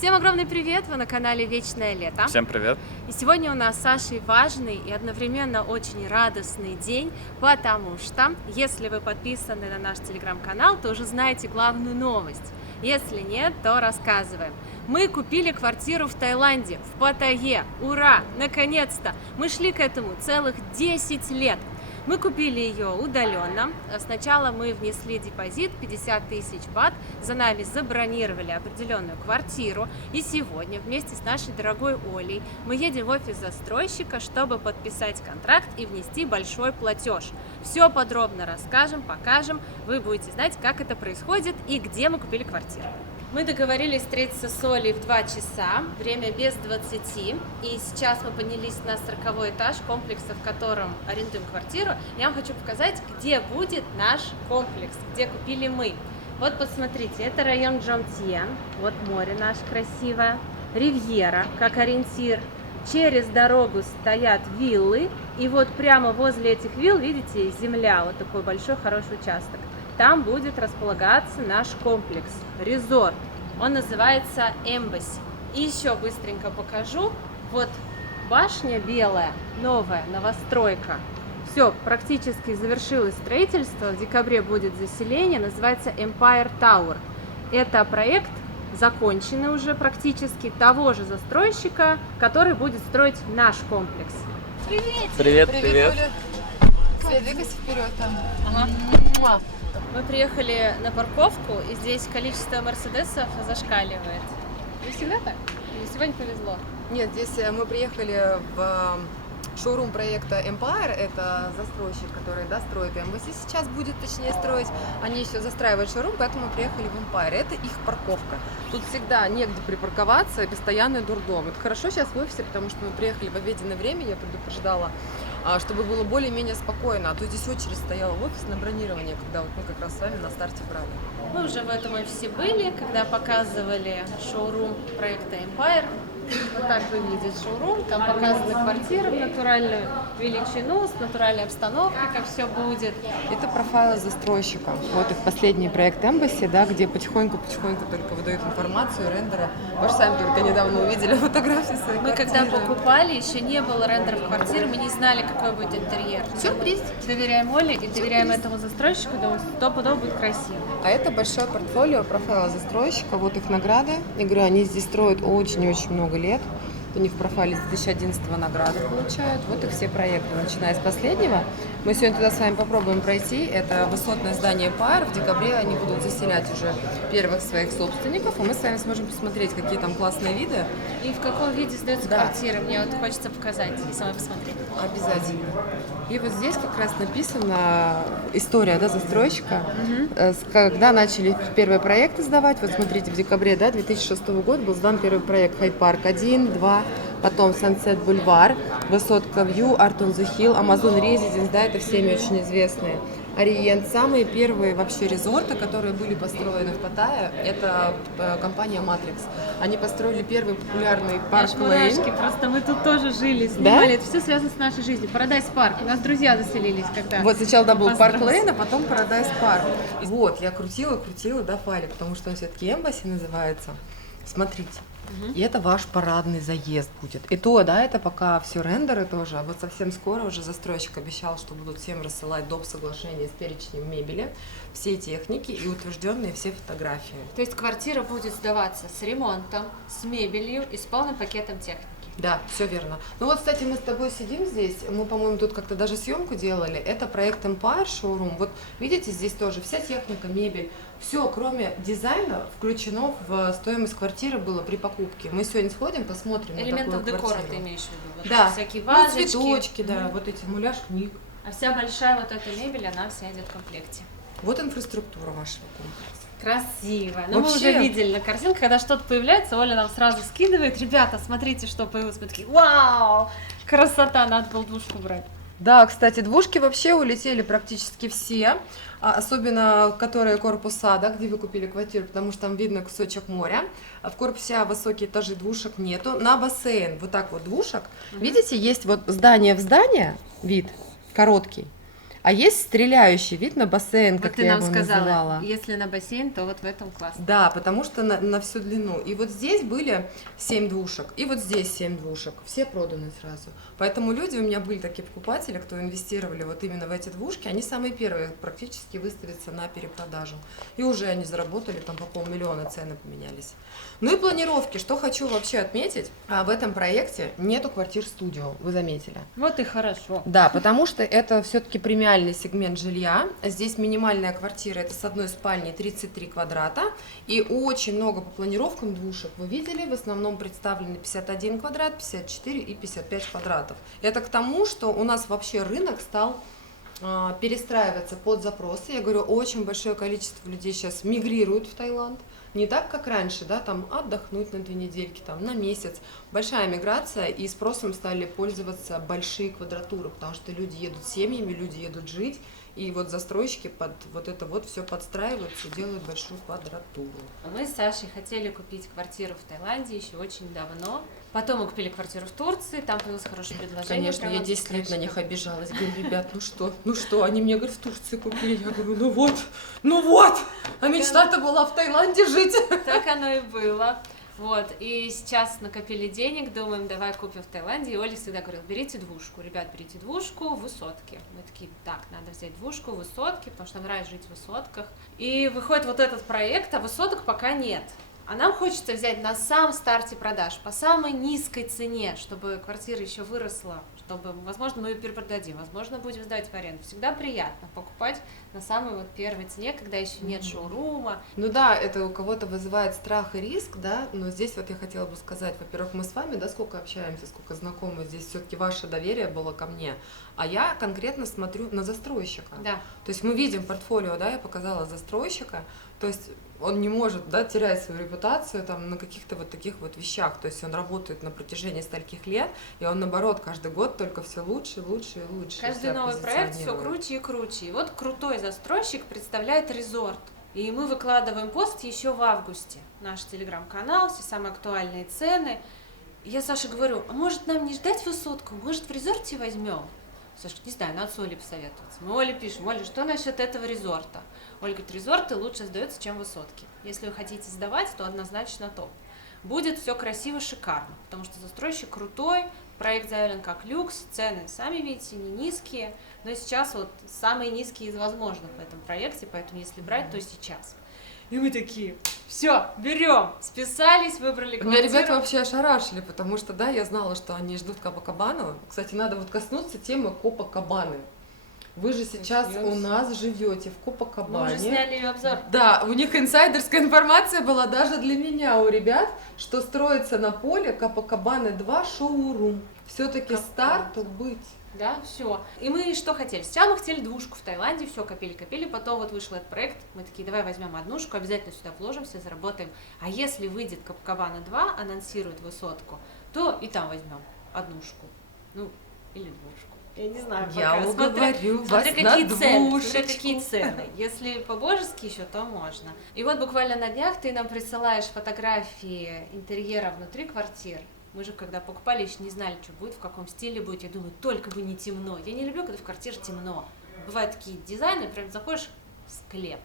Всем огромный привет! Вы на канале Вечное Лето. Всем привет! И сегодня у нас с Сашей важный и одновременно очень радостный день, потому что, если вы подписаны на наш телеграм-канал, то уже знаете главную новость. Если нет, то рассказываем. Мы купили квартиру в Таиланде, в Паттайе. Ура! Наконец-то! Мы шли к этому целых 10 лет. Мы купили ее удаленно. Сначала мы внесли депозит 50 тысяч бат, за нами забронировали определенную квартиру. И сегодня вместе с нашей дорогой Олей мы едем в офис застройщика, чтобы подписать контракт и внести большой платеж. Все подробно расскажем, покажем. Вы будете знать, как это происходит и где мы купили квартиру. Мы договорились встретиться с Олей в 2 часа, время без 20, и сейчас мы поднялись на 40-й этаж комплекса, в котором арендуем квартиру. Я вам хочу показать, где будет наш комплекс, где купили мы. Вот посмотрите, это район Джомтьен, вот море наше красивое, Ривьера как ориентир. Через дорогу стоят виллы, и вот прямо возле этих вилл, видите, земля, вот такой большой хороший участок. Там будет располагаться наш комплекс, резорт. Он называется Embassy. И еще быстренько покажу. Вот башня белая, новая, новостройка. Все, практически завершилось строительство. В декабре будет заселение. Называется Empire Tower. Это проект, законченный уже практически, того же застройщика, который будет строить наш комплекс. Привет! Привет! Привет! Свет, двигайся вперед там. Ага. Мы приехали на парковку, и здесь количество мерседесов зашкаливает. Не всегда так? Или сегодня повезло? Нет, здесь мы приехали в шоурум проекта Empire, это застройщик, который строит Embassy, сейчас будет точнее строить, они еще застраивают шоурум, поэтому мы приехали в Empire, это их парковка. Тут всегда негде припарковаться, постоянный дурдом. Это хорошо сейчас в офисе, потому что мы приехали в обеденное время, я предупреждала, чтобы было более-менее спокойно, а то здесь очередь стояла в офис на бронирование, когда вот мы как раз с вами на старте брали. Мы уже в этом офисе были, когда показывали шоурум проекта Empire. Вот так выглядит шоурум, там показаны квартиры в натуральную величину, с натуральной обстановкой, как все будет. Это профайл застройщика. Вот их последний проект Embassy, да, где потихоньку только выдают информацию, рендеры. Вы же сами только недавно увидели фотографии своей Мы квартиры. когда покупали, еще не было рендеров квартиры, мы не знали, какой будет интерьер. Сюрприз! Доверяем Оле и доверяем этому застройщику, думаю, стопудово будет красиво. А это большое портфолио профайла застройщика, вот их награды. Я говорю, они здесь строят очень-очень много лет. У них в профайле с 2011 награды получают. Вот их все проекты, начиная с последнего. Мы сегодня туда с вами попробуем пройти. Это высотное здание Empire. В декабре они будут заселять уже первых своих собственников. И мы с вами сможем посмотреть, какие там классные виды. И в каком виде сдается квартира? Мне вот хочется показать и самой посмотреть. Обязательно. И вот здесь как раз написана история, да, застройщика. Когда начали первые проекты сдавать, вот смотрите, в декабре, да, 2006 года был сдан первый проект Hyde Park 1, 2, потом Sunset Boulevard, Высотка View, Art on the Hill, Amazon Residence, да, это всеми очень известные. Ориент, самые первые вообще резорты, которые были построены в Паттайе, это компания Matrix. Они построили первый популярный парк Лейн. Просто мы тут тоже жили, снимали, это все связано с нашей жизнью. Paradise Park, у нас друзья заселились когда. Вот сначала был парк Лейн, а потом Paradise Park. Вот, я крутила, да, файлик, потому что он все-таки Embassy называется. Смотрите. И это ваш парадный заезд будет. И то, да, это пока все рендеры тоже. А вот совсем скоро уже застройщик обещал, что будут всем рассылать доп. Соглашения с перечнем мебели, все техники и утвержденные все фотографии. То есть квартира будет сдаваться с ремонтом, с мебелью и с полным пакетом техники. Да, все верно. Ну вот, кстати, мы с тобой сидим здесь, мы, по-моему, тут как-то даже съемку делали. Это проект Empire Showroom. Вот видите, здесь тоже вся техника, мебель, все, кроме дизайна, включено в стоимость квартиры было при покупке. Мы сегодня сходим, посмотрим. Элементов на такую декора квартиру. ты имеешь в виду? Вот Да, всякие ну, вазочки. цветочки, да, вот эти муляж книг. А вся большая вот эта мебель, она вся идет в комплекте. Вот инфраструктура вашего комплекса. Красиво. Но Вообще... мы уже видели на картинках, когда что-то появляется, Оля нам сразу скидывает. Ребята, смотрите, что появилось. Мы такие, вау, красота, надо было двушку брать. Да, кстати, двушки вообще улетели практически все, особенно которые корпуса, да, где вы купили квартиру, потому что там видно кусочек моря. А в корпусе А высокие этажи, двушек нету. На бассейн вот так вот двушек. Видите, есть вот здание в здание, вид короткий. А есть стреляющий вид на бассейн, Вот как ты я нам его сказала, называла. если на бассейн, то вот в этом класс. Да, потому что на всю длину. И вот здесь были 7 двушек, и вот здесь 7 двушек. Все проданы сразу. Поэтому люди, у меня были такие покупатели, кто инвестировали вот именно в эти двушки, они самые первые практически выставятся на перепродажу. И уже они заработали, там по 500 000 цены поменялись. Ну и планировки. Что хочу вообще отметить, в этом проекте нету квартир-студио, вы заметили. Вот и хорошо. Да, потому что это все-таки премиальный сегмент жилья. Здесь минимальная квартира, это с одной спальней 33 квадрата. И очень много по планировкам двушек. Вы видели, в основном представлены 51 квадрат, 54 и 55 квадратов. Это к тому, что у нас вообще рынок стал перестраиваться под запросы. Я говорю, очень большое количество людей сейчас мигрируют в Таиланд. Не так, как раньше, да, там отдохнуть на 2 недельки, там, на месяц. Большая миграция, и спросом стали пользоваться большие квадратуры, потому что люди едут семьями, люди едут жить, и вот застройщики под вот это вот все подстраиваются, делают большую квадратуру. Мы с Сашей хотели купить квартиру в Таиланде еще очень давно. Потом мы купили квартиру в Турции, там появилось хорошее предложение. Конечно, я прямо 10 лет на них застройщика. обижалась. Говорю, ребят, ну что, они мне, говорят, в Турции купили. Я говорю, ну вот, а мечта-то была в Таиланде жить. Так оно и было. Вот, и сейчас накопили денег, думаем, давай купим в Таиланде. И Оля всегда говорила, берите двушку, ребят, берите двушку в высотке. Мы такие, так, надо взять двушку в высотке, потому что нам нравится жить в высотках. И выходит вот этот проект, а высоток пока нет. А нам хочется взять на самом старте продаж, по самой низкой цене, чтобы квартира еще выросла, чтобы, возможно, мы ее перепродадим, возможно, будем сдавать в аренду. Всегда приятно покупать на самой вот первой цене, когда еще нет шоурума. Ну да, это у кого-то вызывает страх и риск, да, но здесь вот я хотела бы сказать, во-первых, мы с вами, да, сколько общаемся, сколько знакомы, здесь все-таки ваше доверие было ко мне, а я конкретно смотрю на застройщика. Да. То есть мы видим портфолио, да, я показала застройщика, то есть он не может, да, терять свою репутацию там на каких-то вот таких вот вещах, то есть он работает на протяжении стольких лет, и он, наоборот, каждый год только все лучше, лучше и лучше. Каждый новый проект все круче и круче. И вот крутой застройщик представляет резорт. И мы выкладываем пост еще в августе. Наш телеграм-канал, все самые актуальные цены. И я Саше говорю, а может нам не ждать высотку, может в резорте возьмем? Саша, не знаю, надо с Олей посоветоваться. Мы Оле пишем, Оля, что насчет этого резорта? Оля говорит, резорты лучше сдаются, чем высотки. Если вы хотите сдавать, то однозначно топ. Будет все красиво, шикарно, потому что застройщик крутой, проект заявлен как люкс, цены, сами видите, не низкие, но сейчас вот самые низкие из возможных в этом проекте, поэтому если брать, то сейчас. И мы такие, все, берем, списались, выбрали квартиру. Меня ребята вообще ошарашили, потому что, да, я знала, что они ждут Копакабану. Кстати, надо вот коснуться темы Копакабаны. Вы же сейчас у нас живете в Копакабане. Мы уже сняли ее обзор. Да, у них инсайдерская информация была даже для меня, у ребят, что строится на поле Копакабаны 2 шоурум. Все-таки старту быть. Да, все. И мы что хотели? Сначала мы хотели двушку в Таиланде, все копили, потом вот вышел этот проект, мы такие, давай возьмем однушку, обязательно сюда вложимся, заработаем. А если выйдет Копакабана 2, анонсирует высотку, то и там возьмем однушку, ну, или двушку. Я не знаю, Я пока. уговорю вас смотря на какие цены, двушечку. смотря какие цены. Если по-божески еще, то можно. И вот буквально на днях ты нам присылаешь фотографии интерьера внутри квартир. Мы же, когда покупали, еще не знали, что будет, в каком стиле будет. Я думаю, только бы не темно. Я не люблю, когда в квартире темно. Бывают такие дизайны, прям заходишь в склеп.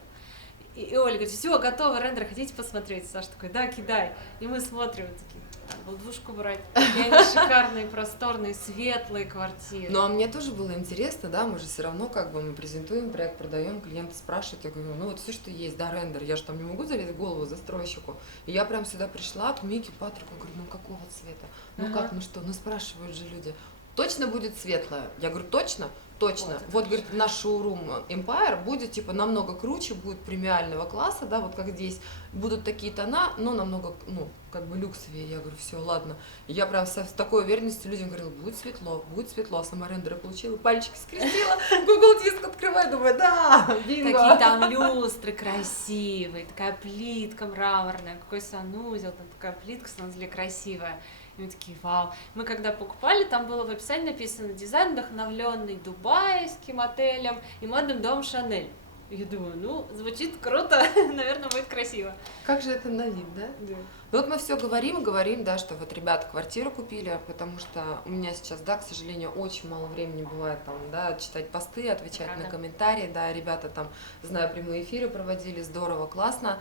И Оля говорит, все, готово, рендер, хотите посмотреть? Саша такой, да, кидай. И мы смотрим, такие, надо было двушку брать. И они шикарные, просторные, светлые квартиры. Ну, а мне тоже было интересно, да, мы же все равно как бы мы презентуем проект, продаем, клиенты спрашивают, я говорю, ну вот все, что есть, да, рендер, я же там не могу залезть в голову застройщику. И я прям сюда пришла к Мике, Патрику, говорю, ну какого цвета? Ну как, ну что, ну спрашивают же люди. Точно будет светлое? Я говорю, точно? Точно. Вот, говорит, наш шоурум Empire будет, типа, намного круче, будет премиального класса, да, вот как здесь. Будут такие тона, но намного, ну, как бы люксовее. Я говорю, все, ладно. И я прям с такой уверенностью людям говорила, будет светло, а сама рендеры получила, пальчики скрестила, Google диск открываю, думаю, да, бинго. Какие там люстры красивые, такая плитка мраморная, какой санузел, там такая плитка, санузел красивая. И мы такие, вау. Мы когда покупали, там было в описании написано дизайн, вдохновленный дубайским отелем и модным домом Шанель. Я думаю, ну, звучит круто, наверное, будет красиво. Как же это на вид, да? Да. Вот мы все говорим, да, что вот ребята квартиру купили, потому что у меня сейчас, да, к сожалению, очень мало времени бывает там, да, читать посты, отвечать на комментарии, да, ребята там, знаю, прямые эфиры проводили, здорово, классно.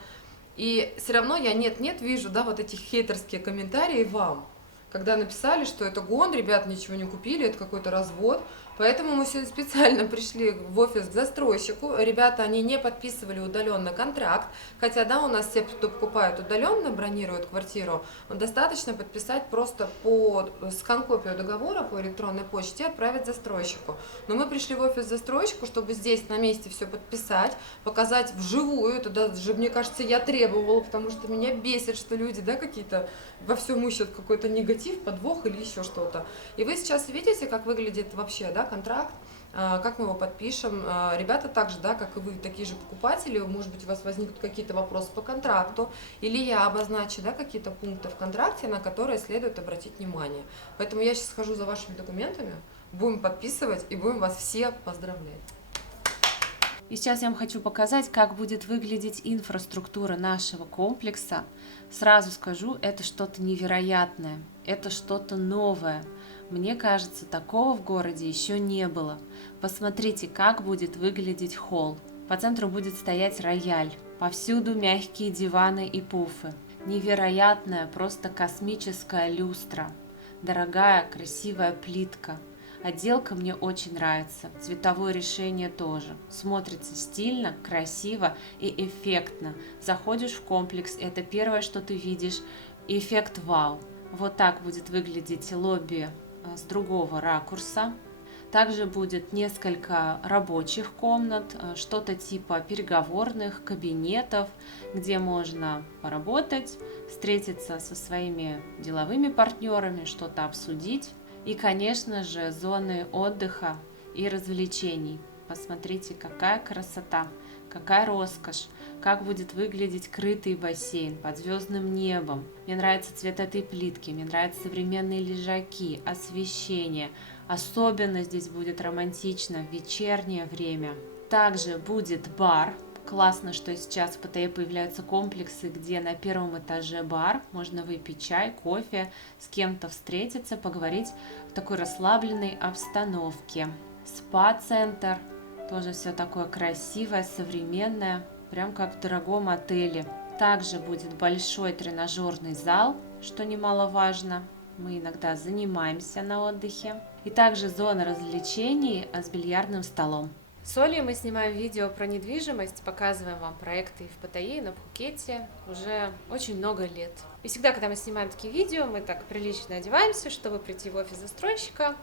И все равно я нет-нет вижу, да, вот эти хейтерские комментарии вам, когда написали, что это гон, ребят ничего не купили, это какой-то развод. Поэтому мы сегодня специально пришли в офис к застройщику. Ребята, они не подписывали удаленно контракт. Хотя, да, у нас все, кто покупает удаленно, бронируют квартиру, достаточно подписать просто по скан-копию договора по электронной почте и отправить застройщику. Но мы пришли в офис застройщику, чтобы здесь на месте все подписать, показать вживую. Это даже, мне кажется, я требовала, потому что меня бесит, что люди, да, какие-то во всем ищут какой-то негатив, подвох или еще что-то. И вы сейчас видите, как выглядит вообще, да, контракт, как мы его подпишем. Ребята также, да, как и вы, такие же покупатели, может быть, у вас возникнут какие-то вопросы по контракту, или я обозначу, да, какие-то пункты в контракте, на которые следует обратить внимание. Поэтому я сейчас схожу за вашими документами, будем подписывать и будем вас все поздравлять. И сейчас я вам хочу показать, как будет выглядеть инфраструктура нашего комплекса. Сразу скажу, это что-то невероятное, это что-то новое. Мне кажется, такого в городе еще не было. Посмотрите, как будет выглядеть холл. По центру будет стоять рояль, повсюду мягкие диваны и пуфы. Невероятная, просто космическая люстра. Дорогая, красивая плитка. Отделка мне очень нравится, цветовое решение тоже. Смотрится стильно, красиво и эффектно. Заходишь в комплекс, это первое, что ты видишь, эффект вау. Вот так будет выглядеть лобби с другого ракурса. Также будет несколько рабочих комнат, что-то типа переговорных кабинетов, где можно поработать, встретиться со своими деловыми партнерами, что-то обсудить. И, конечно же, зоны отдыха и развлечений. Посмотрите, какая красота, какая роскошь, как будет выглядеть крытый бассейн под звездным небом. Мне нравится цвет этой плитки, мне нравятся современные лежаки, освещение. Особенно здесь будет романтично в вечернее время. Также будет бар. Классно, что сейчас в ПТЕ появляются комплексы, где на первом этаже бар, можно выпить чай, кофе, с кем-то встретиться, поговорить в такой расслабленной обстановке. Спа-центр, тоже все такое красивое, современное, прям как в дорогом отеле. Также будет большой тренажерный зал, что немаловажно. Мы иногда занимаемся на отдыхе. И также зона развлечений с бильярдным столом. С Олей мы снимаем видео про недвижимость, показываем вам проекты в Паттайе, на Пхукете уже очень много лет. И всегда, когда мы снимаем такие видео, мы так прилично одеваемся, чтобы прийти в офис застройщика.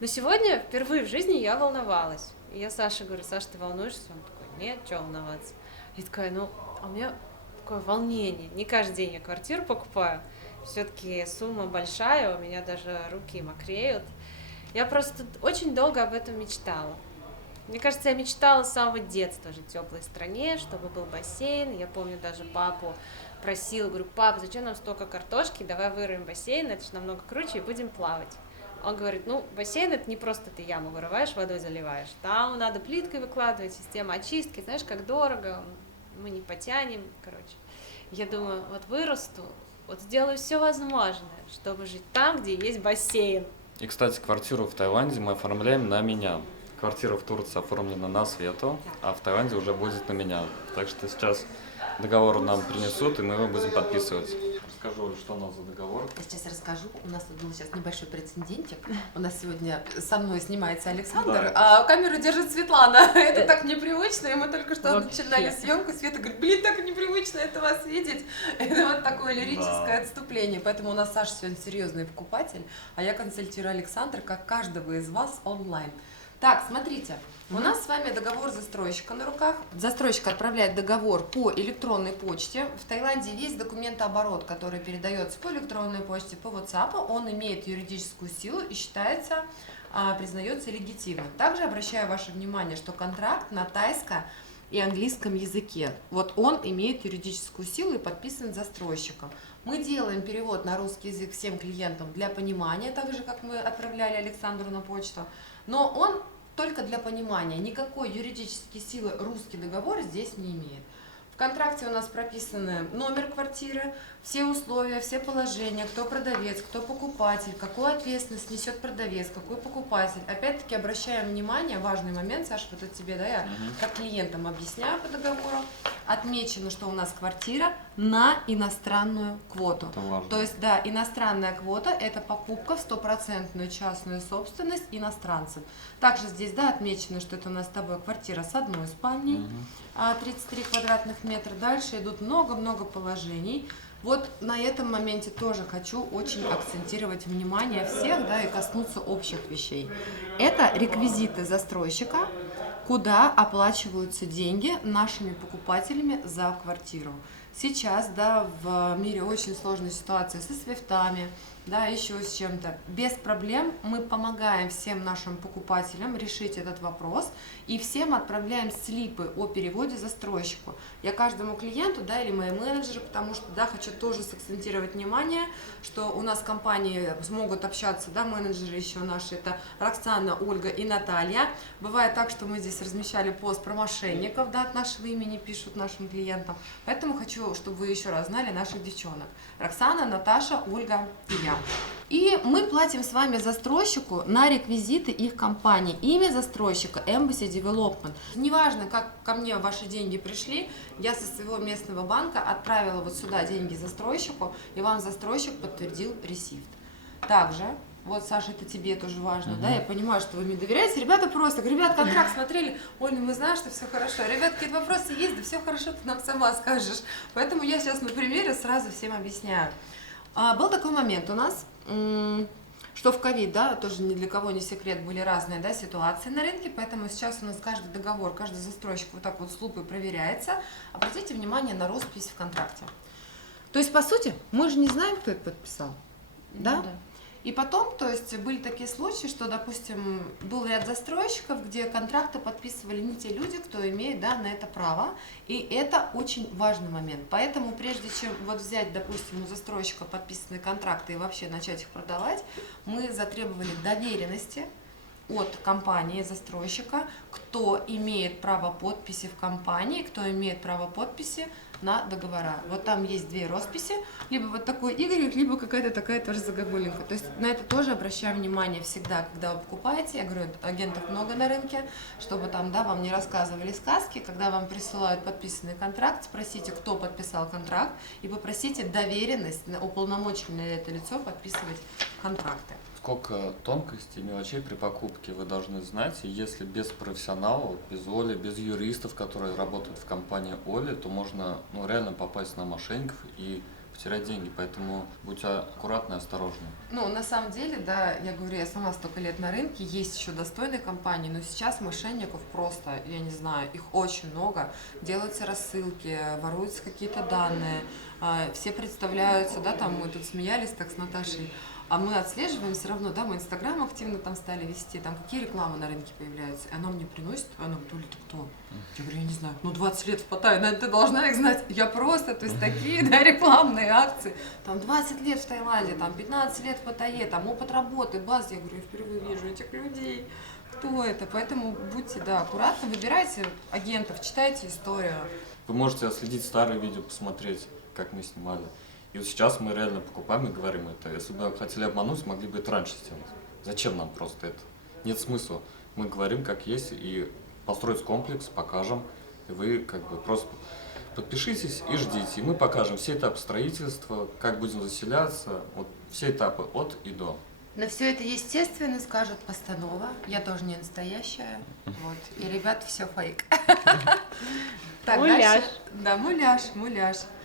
Но сегодня впервые в жизни я волновалась. И я Саше говорю: Саша, ты волнуешься? Он такой: нет, что волноваться? И такая: ну, а у меня такое волнение. Не каждый день я квартиру покупаю. Все-таки сумма большая, у меня даже руки мокреют. Я просто очень долго об этом мечтала. Мне кажется, я мечтала с самого детства жить в теплой стране, чтобы был бассейн. Я помню, даже папу просила, говорю: папа, зачем нам столько картошки, давай вырыем бассейн, это же намного круче, и будем плавать. Он говорит: ну, бассейн — это не просто ты яму вырываешь, водой заливаешь, там надо плиткой выкладывать, система очистки, знаешь, как дорого, мы не потянем, короче. Я думаю, вот вырасту, вот сделаю все возможное, чтобы жить там, где есть бассейн. И, кстати, квартиру в Таиланде мы оформляем на меня. Квартира в Турции оформлена на Свету, а в Таиланде уже будет на меня. Так что сейчас договор нам принесут, и мы его будем подписывать. Расскажу, что у нас за договор. Я сейчас расскажу. У нас тут был сейчас небольшой прецедентик. У нас сегодня со мной снимается Александр, а камеру держит Светлана. Это так непривычно, и мы только что начинали съемку. Света говорит: блин, так непривычно это вас видеть. Это вот такое лирическое отступление. Поэтому у нас Саша сегодня серьезный покупатель, а я консультирую Александра, как каждого из вас, онлайн. Так, смотрите, у нас с вами договор застройщика на руках. Застройщик отправляет договор по электронной почте. В Таиланде есть документооборот, который передается по электронной почте, по WhatsApp. Он имеет юридическую силу и считается, признается легитимным. Также обращаю ваше внимание, что контракт на тайском и английском языке. Вот он имеет юридическую силу и подписан застройщиком. Мы делаем перевод на русский язык всем клиентам для понимания, так же, как мы отправляли Александру на почту. Но он только для понимания, никакой юридической силы русский договор здесь не имеет. В контракте у нас прописаны номер квартиры, все условия, все положения, кто продавец, кто покупатель, какую ответственность несет продавец, какой покупатель. Опять-таки обращаем внимание, важный момент, Саша, вот это тебе, да, я как клиентам объясняю по договору, отмечено, что у нас квартира на иностранную квоту. То есть, да, иностранная квота – это покупка в стопроцентную частную собственность иностранцев. Также здесь, да, отмечено, что это у нас с тобой квартира с одной спальней, 33 квадратных метра. Дальше идут много-много положений. Вот на этом моменте тоже хочу очень акцентировать внимание всех, да, и коснуться общих вещей. Это реквизиты застройщика, куда оплачиваются деньги нашими покупателями за квартиру. Сейчас, да, в мире очень сложная ситуация со свифтами, да, еще с чем-то. Без проблем мы помогаем всем нашим покупателям решить этот вопрос и всем отправляем слипы о переводе застройщику. Я каждому клиенту, да, или мои менеджеры, потому что, да, хочу тоже сакцентировать внимание, что у нас в компании смогут общаться, да, менеджеры еще наши, это Роксана, Ольга и Наталья. Бывает так, что мы здесь размещали пост про мошенников, да, от нашего имени пишут нашим клиентам. Поэтому хочу, чтобы вы еще раз знали наших девчонок. Роксана, Наташа, Ольга и я. И мы платим с вами застройщику на реквизиты их компании. Имя застройщика Embassy Development. Неважно, как ко мне ваши деньги пришли, я со своего местного банка отправила вот сюда деньги застройщику, и вам застройщик подтвердил ресифт. Также, вот, Саша, это тебе тоже важно, да, я понимаю, что вы мне доверяете. Ребята просто, ребят, контракт смотрели, Оля, мы знаем, что все хорошо. Ребят, какие-то вопросы есть, да все хорошо, ты нам сама скажешь. Поэтому я сейчас на примере сразу всем объясняю. Был такой момент у нас, что в ковид, да, тоже ни для кого не секрет, были разные, да, ситуации на рынке, поэтому сейчас у нас каждый договор, каждый застройщик вот так вот с лупой проверяется. Обратите внимание на роспись в контракте. То есть, по сути, мы же не знаем, кто это подписал, да? Да. И потом, то есть, были такие случаи, что, допустим, был ряд застройщиков, где контракты подписывали не те люди, кто имеет, да, на это право, и это очень важный момент. Поэтому, прежде чем вот взять, допустим, у застройщика подписанные контракты и вообще начать их продавать, мы затребовали доверенности от компании застройщика, кто имеет право подписи в компании, кто имеет право подписи на договора. Вот там есть две росписи, либо вот такой Y, либо какая-то такая тоже загогулинка. То есть на это тоже обращаем внимание всегда, когда вы покупаете. Я говорю, агентов много на рынке, чтобы там, да, вам не рассказывали сказки. Когда вам присылают подписанный контракт, спросите, кто подписал контракт, и попросите доверенность, уполномоченное это лицо подписывать контракты. Сколько тонкостей, мелочей при покупке вы должны знать, и если без профессионалов, без Оли, без юристов, которые работают в компании Оли, то можно, ну, реально попасть на мошенников и потерять деньги, поэтому будьте аккуратны и осторожны. Ну, на самом деле, да, я говорю, я сама столько лет на рынке, есть еще достойные компании, но сейчас мошенников просто, я не знаю, их очень много, делаются рассылки, воруются какие-то данные, все представляются, да, там мы тут смеялись так с Наташей, а мы отслеживаем все равно, да, мы Инстаграм активно там стали вести, там какие рекламы на рынке появляются, и она мне приносит, она говорит, Оля, ты кто? Я говорю, я не знаю, ну 20 лет в Паттайе, наверное, ты должна их знать. Я просто, то есть такие, да, рекламные акции, там 20 лет в Таиланде, там 15 лет в Паттайе, там опыт работы, баз, я говорю, я впервые вижу этих людей, кто это, поэтому будьте, да, аккуратны, выбирайте агентов, читайте историю. Вы можете отследить старые видео, посмотреть, как мы снимали. И вот сейчас мы реально покупаем и говорим это. Если бы хотели обмануть, могли бы это раньше сделать. Зачем нам просто это? Нет смысла. Мы говорим как есть и построить комплекс, покажем. И вы как бы просто подпишитесь и ждите. И мы покажем все этапы строительства, как будем заселяться, вот все этапы от и до. Но все это естественно, скажут постанова. Я тоже не настоящая. Вот. И, ребят, все фейк. Муляж. Да, муляж.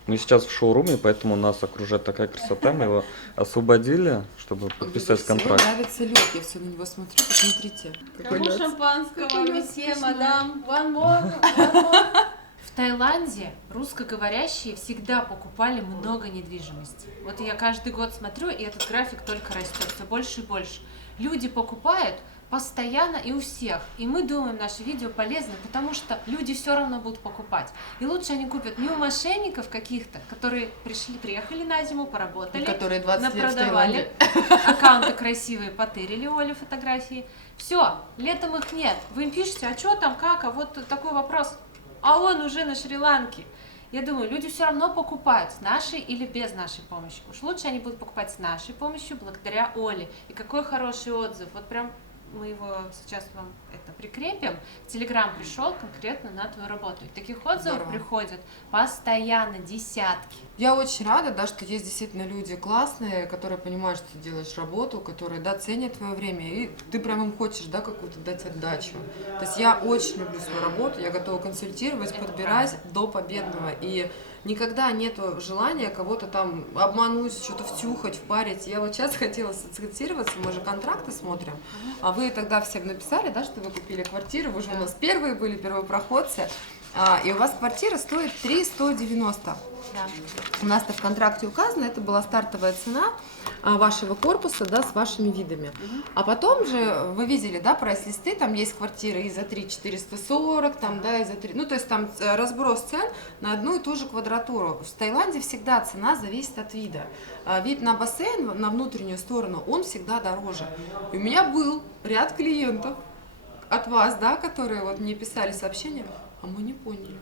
Мы сейчас в шоуруме, поэтому нас окружает такая красота. Мы его освободили, чтобы подписать контракт. Мне нравится люк, я все на него смотрю, посмотрите. Кому шампанского, месье, мадам, one more. В Таиланде русскоговорящие всегда покупали много недвижимости. Вот я каждый год смотрю, и этот график только растет, все больше и больше. Люди покупают, постоянно и у всех. И мы думаем, наши видео полезны, потому что люди все равно будут покупать. И лучше они купят не у мошенников каких-то, которые приехали на зиму, поработали, которые 20 лет в напродавали, аккаунты красивые, потырили у Оли фотографии. Все, летом их нет. Вы им пишете, а что там, как, а вот такой вопрос. А он уже на Шри-Ланке. Я думаю, люди все равно покупают с нашей или без нашей помощи. Уж лучше они будут покупать с нашей помощью, благодаря Оле. И какой хороший отзыв. Вот прям мы его сейчас вам это прикрепим. Телеграм пришел конкретно на твою работу. И таких отзывов приходят постоянно, десятки. Я очень рада, да, что есть действительно люди классные, которые понимают, что ты делаешь работу, которые, да, ценят твое время, и ты прям им хочешь, да, какую-то дать отдачу. То есть я очень люблю свою работу, я готова консультировать, Это подбирать до победного, и никогда нету желания кого-то там обмануть, что-то втюхать, впарить. Я вот сейчас хотела социализироваться, мы же контракты смотрим, а вы тогда всем написали, да, что вы купили квартиру, вы же у нас первые были, первопроходцы, и у вас квартира стоит 3 190. Да. У нас-то в контракте указано, это была стартовая цена вашего корпуса, да, с вашими видами. А потом же вы видели, да, прайс-листы, там есть квартиры и за 3 440, там, да, и за 3, ну, то есть там разброс цен на одну и ту же квадратуру. В Таиланде всегда цена зависит от вида. Вид на бассейн, на внутреннюю сторону, он всегда дороже. И у меня был ряд клиентов от вас, да, которые вот мне писали сообщения, а мы не поняли.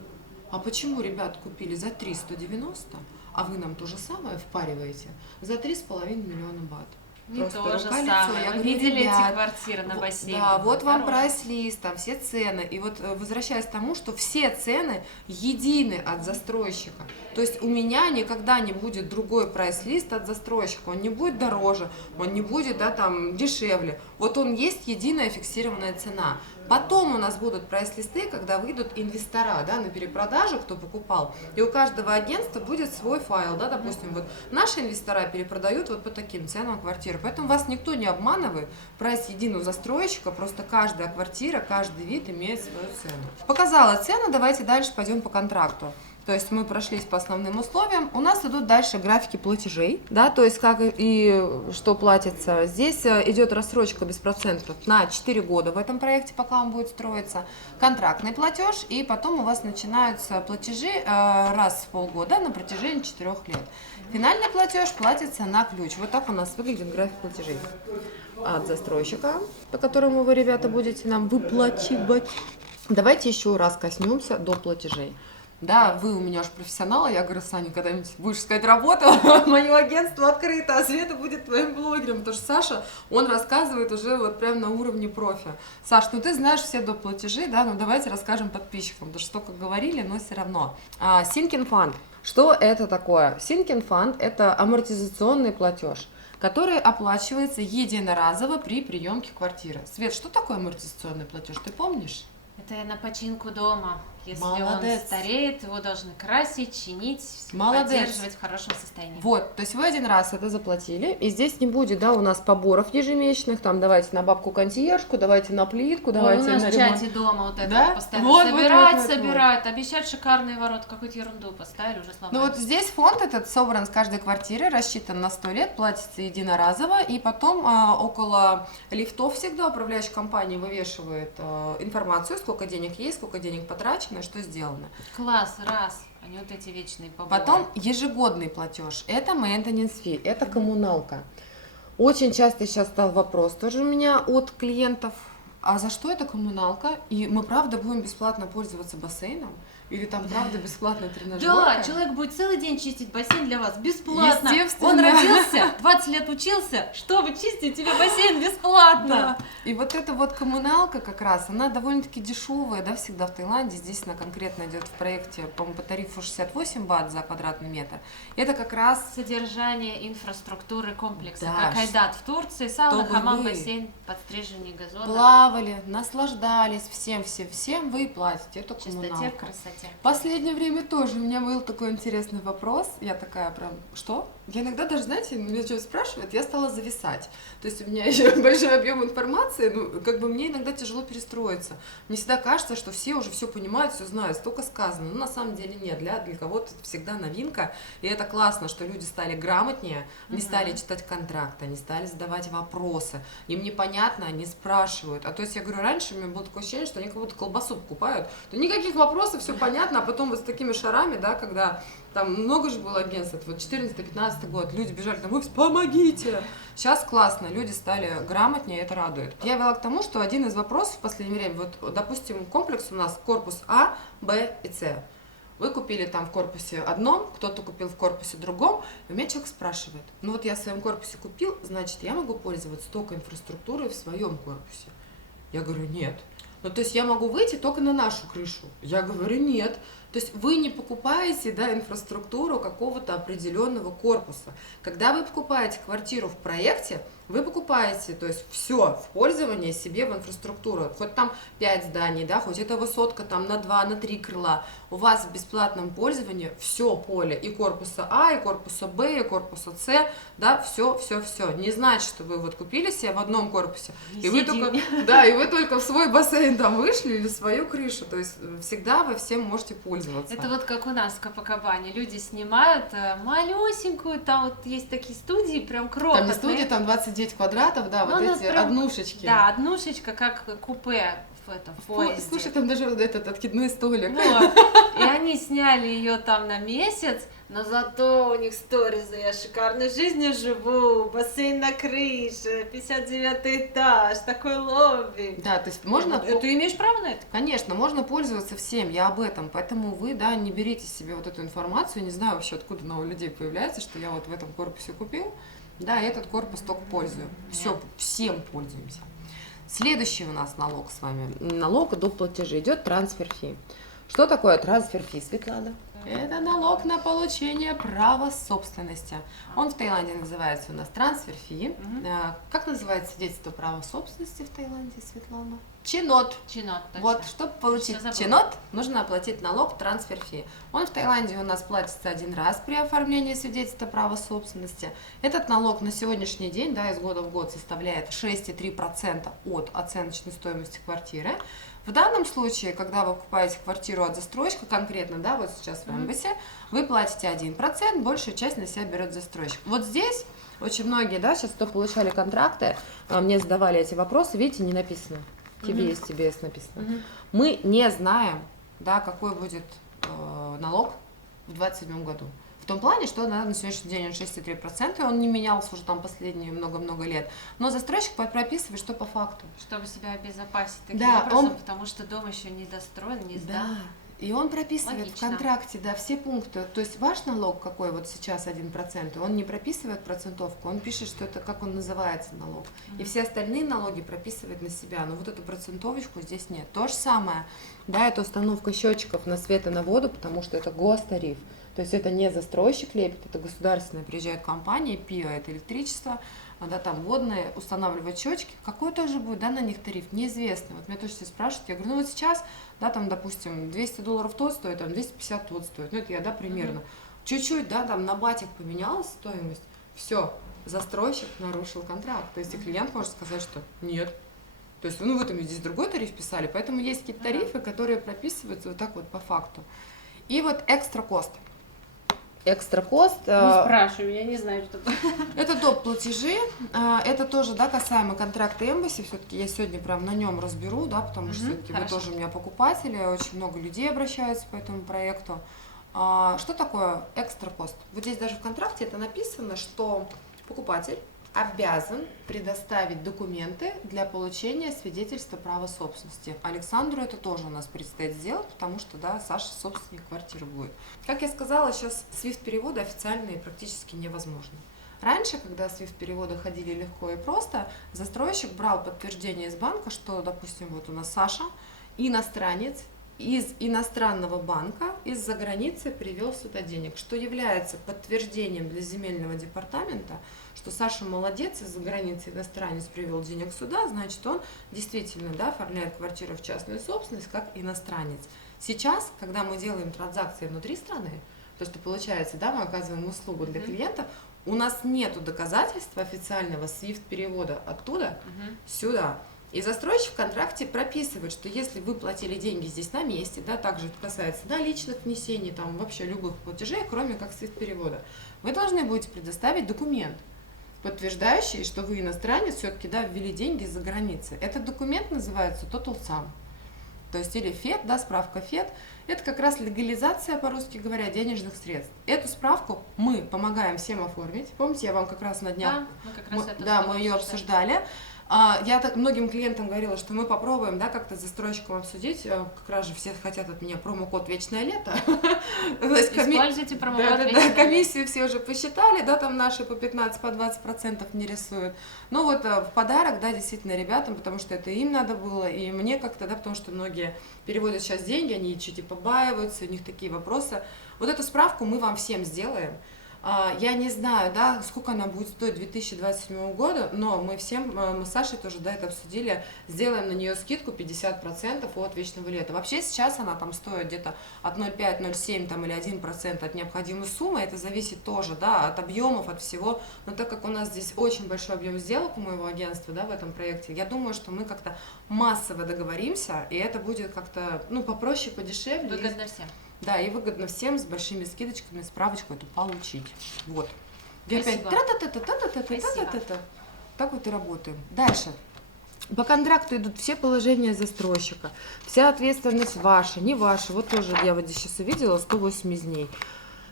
А почему ребят купили за 3 190, а вы нам то же самое впариваете за 3,5 миллиона бат? Не Просто то же рука, лицо. самое. Я Вы говорю, видели ребят, эти квартиры на бассейне? Да, вот вам Дороже. прайс-лист, там все цены. И вот возвращаясь к тому, что все цены едины от застройщика. То есть у меня никогда не будет другой прайс-лист от застройщика. Он не будет дороже, он не будет, да, там, дешевле. Вот он есть единая фиксированная цена. Потом у нас будут прайс-листы, когда выйдут инвестора, да, на перепродажу, кто покупал, и у каждого агентства будет свой файл, да, допустим, вот наши инвестора перепродают вот по таким ценам квартиры, поэтому вас никто не обманывает, прайс единого застройщика, просто каждая квартира, каждый вид имеет свою цену. Показала цену, давайте дальше пойдем по контракту. То есть мы прошлись по основным условиям. У нас идут дальше графики платежей, да, то есть как и что платится. Здесь идет рассрочка без процентов на 4 года в этом проекте, пока он будет строиться. Контрактный платеж, и потом у вас начинаются платежи раз в полгода на протяжении 4 лет. Финальный платеж платится на ключ. Вот так у нас выглядит график платежей от застройщика, по которому вы, ребята, будете нам выплачивать. Давайте еще раз коснемся до платежей. Да, вы у меня уж профессионал, я говорю, Саня, когда-нибудь будешь искать работу, мое агентство открыто, а Света будет твоим блогером, потому что Саша, он рассказывает уже вот прям на уровне профи. Саш, ну ты знаешь все до платежей, да, ну давайте расскажем подписчикам, потому что столько говорили, но все равно. Sinking Fund. Что это такое? Sinking Fund – это амортизационный платеж, который оплачивается единоразово при приемке квартиры. Свет, что такое амортизационный платеж, ты помнишь? Это на починку дома. Если Молодец. он стареет, его должны красить, чинить, Молодец. поддерживать в хорошем состоянии. Вот, то есть вы один раз это заплатили, и здесь не будет, да, у нас поборов ежемесячных, там, давайте на бабку-консьержку, давайте на плитку, давайте у нас на в ремонт. чате дома вот это Да? постоянно Вот, собирают, обещают шикарные ворота, какую-то ерунду поставили, уже сломали. Ну вот здесь фонд этот собран с каждой квартиры, рассчитан на 100 лет, платится единоразово, и потом около лифтов всегда управляющая компания вывешивает информацию, сколько денег есть, сколько денег потрачено, что сделано. Класс, раз, а не вот эти вечные поборы. Потом ежегодный платеж, это maintenance fee, это коммуналка. Очень часто сейчас стал вопрос тоже у меня от клиентов, а за что это коммуналка? И мы правда будем бесплатно пользоваться бассейном? Или там правда бесплатная тренажерка? Да, человек будет целый день чистить бассейн для вас бесплатно. Естественно. Он родился, 20 лет учился, чтобы чистить тебе бассейн бесплатно. Да. И вот эта вот коммуналка как раз, она довольно-таки дешевая, да, всегда в Таиланде. Здесь она конкретно идет в проекте, по-моему, по тарифу 68 бат за квадратный метр. Это как раз Содержание инфраструктуры комплекса, Да, как Айдат в Турции, сауна, чтобы хамам, вы бассейн, подстрижение газона, плавали, наслаждались, всем вы платите эту чистоте, коммуналку. красоте. работе? В последнее время тоже у меня был такой интересный вопрос. Я такая прям, что? Я иногда даже, знаете, меня что спрашивают, я стала зависать. То есть у меня еще большой объем информации, ну, как бы мне иногда тяжело перестроиться. Мне всегда кажется, что все уже все понимают, все знают, столько сказано. Но на самом деле нет, для кого-то это всегда новинка. И это классно, что люди стали грамотнее, они стали читать контракты, они стали задавать вопросы. Им непонятно, они спрашивают. А то есть я говорю, раньше у меня было такое ощущение, что они как будто колбасу покупают. То никаких вопросов, все понятно, а потом вот с такими шарами, да, когда там много же было агентств, вот 14-15 год, люди бежали там, помогите! Сейчас классно, люди стали грамотнее, это радует. Я вела к тому, что один из вопросов в последнее время, вот, допустим, комплекс у нас корпус А, Б и С. Вы купили там в корпусе одном, кто-то купил в корпусе другом, и у меня человек спрашивает, ну вот я в своем корпусе купил, значит, я могу пользоваться только инфраструктурой в своем корпусе? Я говорю, нет. Ну, то есть я могу выйти только на нашу крышу. Я говорю, нет. То есть вы не покупаете, да, инфраструктуру какого-то определенного корпуса. Когда вы покупаете квартиру в проекте, вы покупаете, то есть все в пользование себе в инфраструктуру. Хоть там 5 зданий, да, хоть это высотка там на 2, на 3 крыла. У вас в бесплатном пользовании все поле и корпуса А, и корпуса Б, и корпуса С, да, все. Не значит, что вы вот купили себе в одном корпусе, и вы только, да, и вы только в свой бассейн там вышли или в свою крышу. То есть всегда вы всем можете пользоваться. Это вот как у нас в Копакабане. Люди снимают малюсенькую, там вот есть такие студии, прям крохотные. Там не студия, там 29 квадратов, да, Ну, вот эти прям, однушечки. да, однушечка, как купе в поезде. Слушай, там даже вот этот откидной столик. Вот. И они сняли ее там на месяц, но зато у них сторизы, я шикарной жизнью живу, бассейн на крыше, 59 этаж, такой лобби. Да, то есть можно... Ты имеешь право на это? Конечно, можно пользоваться всем, я об этом, поэтому вы, да, не берите себе вот эту информацию, не знаю вообще, откуда она у людей появляется, что я вот в этом корпусе купил, да, этот корпус только пользую, все, всем пользуемся. Следующий у нас налог с вами, налог до платежа, идет трансфер-фи. Что такое трансфер-фи, Светлана? Это налог на получение права собственности. Он в Таиланде называется у нас трансфер-фи. Как называется свидетельство права собственности в Таиланде, Светлана? Чинот. Чинот, точно. Вот, чтобы получить чинот, нужно оплатить налог трансфер-фи. Он в Таиланде у нас платится один раз при оформлении свидетельства права собственности. Этот налог на сегодняшний день, да, из года в год составляет 6,3% от оценочной стоимости квартиры. В данном случае, когда вы покупаете квартиру от застройщика, конкретно, да, вот сейчас в Эмбасси, вы платите 1%, большую часть на себя берет застройщик. Вот здесь очень многие, да, сейчас кто получали контракты, мне задавали эти вопросы, видите, не написано. TBS, TBS написано. Мы не знаем, да, какой будет налог в 2027 году. В том плане, что на сегодняшний день он 6,3%, он не менялся уже там последние много-много лет. Но застройщик прописывает, что по факту. Чтобы себя обезопасить таким да, образом, потому что дом еще не достроен, не сдан. Да. И он прописывает Логично. в контракте, да, все пункты. То есть ваш налог какой вот сейчас 1%, он не прописывает процентовку, он пишет, что это, как он называется, налог. И все остальные налоги прописывает на себя, но вот эту процентовочку здесь нет. То же самое, да, это установка счетчиков на свет и на воду, потому что это гостариф. То есть это не застройщик лепит, это государственная приезжает компания, ПИО, это электричество, да, там водные, устанавливают счетчики. Какой тоже будет, да, на них тариф, неизвестно. Вот меня тоже все спрашивают, я говорю, ну вот сейчас, да, там, допустим, $200 тот стоит, там 250 тот стоит, ну это я, да, примерно. Чуть-чуть, да, там на батик поменялась стоимость, все, застройщик нарушил контракт. То есть и клиент может сказать, что нет. То есть, ну вы там здесь другой тариф писали, поэтому есть какие-то тарифы, которые прописываются вот так вот по факту. И вот экстра кост. Экстра-кост. Не спрашивай, я не знаю, что Это доп. Платежи. Это тоже, да, касаемо контракта Embassy. Все-таки я сегодня прям на нем разберу, да, потому что все-таки вы тоже у меня покупатели, очень много людей обращаются по этому проекту. Что такое экстра-кост? Вот здесь даже в контракте это написано, что покупатель обязан предоставить документы для получения свидетельства права собственности. Александру это тоже у нас предстоит сделать, потому что, да, Саша собственник квартиры будет. Как я сказала, сейчас SWIFT-переводы официальные практически невозможны. Раньше, когда SWIFT-переводы ходили легко и просто, застройщик брал подтверждение из банка, что, допустим, вот у нас Саша, иностранец, из иностранного банка из-за границы привел сюда денег, что является подтверждением для земельного департамента, что Саша молодец, из-за границы иностранец привел денег сюда, значит, он действительно, да, оформляет квартиру в частную собственность как иностранец. Сейчас, когда мы делаем транзакции внутри страны, то, что получается, да, мы оказываем услугу для клиентов, у нас нету доказательства официального SWIFT-перевода оттуда сюда. И застройщик в контракте прописывает, что если вы платили деньги здесь на месте, да, также это касается наличных внесений, там вообще любых платежей, кроме как SWIFT-перевода, вы должны будете предоставить документ, подтверждающий, что вы иностранец, все-таки, да, ввели деньги из-за границы. Этот документ называется Total Sum, то есть или ФЕД, да, справка ФЕД. Это как раз легализация, по-русски говоря, денежных средств. Эту справку мы помогаем всем оформить. Помните, я вам как раз на днях, мы ее обсуждали. Я так многим клиентам говорила, что мы попробуем, да, как-то с застройщиком обсудить, как раз же все хотят от меня промокод «Вечное лето». Используйте промокод «Вечное лето». Комиссию все уже посчитали, да, там наши по 15, по 20% не рисуют. Ну вот в подарок, да, действительно ребятам, потому что это им надо было, и мне как-то, да, потому что многие переводят сейчас деньги, они чуть-чуть побаиваются, у них такие вопросы. Вот эту справку мы вам всем сделаем. Я не знаю, да, сколько она будет стоить 2027 года, но мы с Сашей тоже, да, это обсудили, сделаем на нее скидку 50% от вечного лета. Вообще сейчас она там стоит где-то от 0,5, 0,7 там, или 1% от необходимой суммы, это зависит тоже, да, от объемов, от всего, но так как у нас здесь очень большой объем сделок у моего агентства, да, в этом проекте, я думаю, что мы как-то массово договоримся, и это будет как-то, ну, попроще, подешевле. Выгодно всем. Да, и выгодно всем с большими скидочками справочку эту получить. Вот. Спасибо. Так вот и работаем. Дальше. По контракту идут все положения застройщика. Вся ответственность ваша, не ваша. Вот тоже я вот здесь сейчас увидела 180 дней.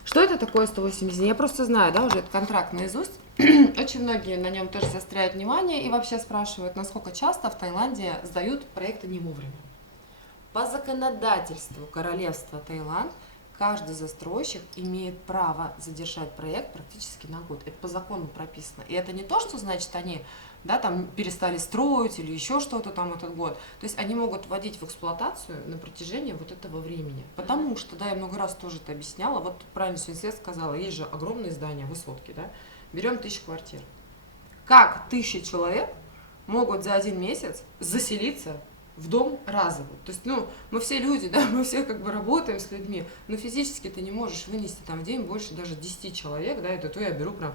Что это такое 180 дней? Я просто знаю, да, уже этот контракт наизусть. Очень многие на нем тоже заостряют внимание и вообще спрашивают, насколько часто в Таиланде сдают проекты не вовремя. По законодательству Королевства Таиланд каждый застройщик имеет право задержать проект практически на год. Это по закону прописано. И это не то, что значит они, да, там перестали строить или еще что-то там этот год. То есть они могут вводить в эксплуатацию на протяжении вот этого времени. Потому что, да, я много раз тоже это объясняла, вот правильно Свинсвет сказала, есть же огромные здания, высотки, да, берем 1000 квартир. Как 1000 человек могут за 1 месяц заселиться в дом разово? То есть, ну, мы все люди, да, мы все как бы работаем с людьми, но физически ты не можешь вынести там в день больше даже 10 человек, да, это то я беру прям,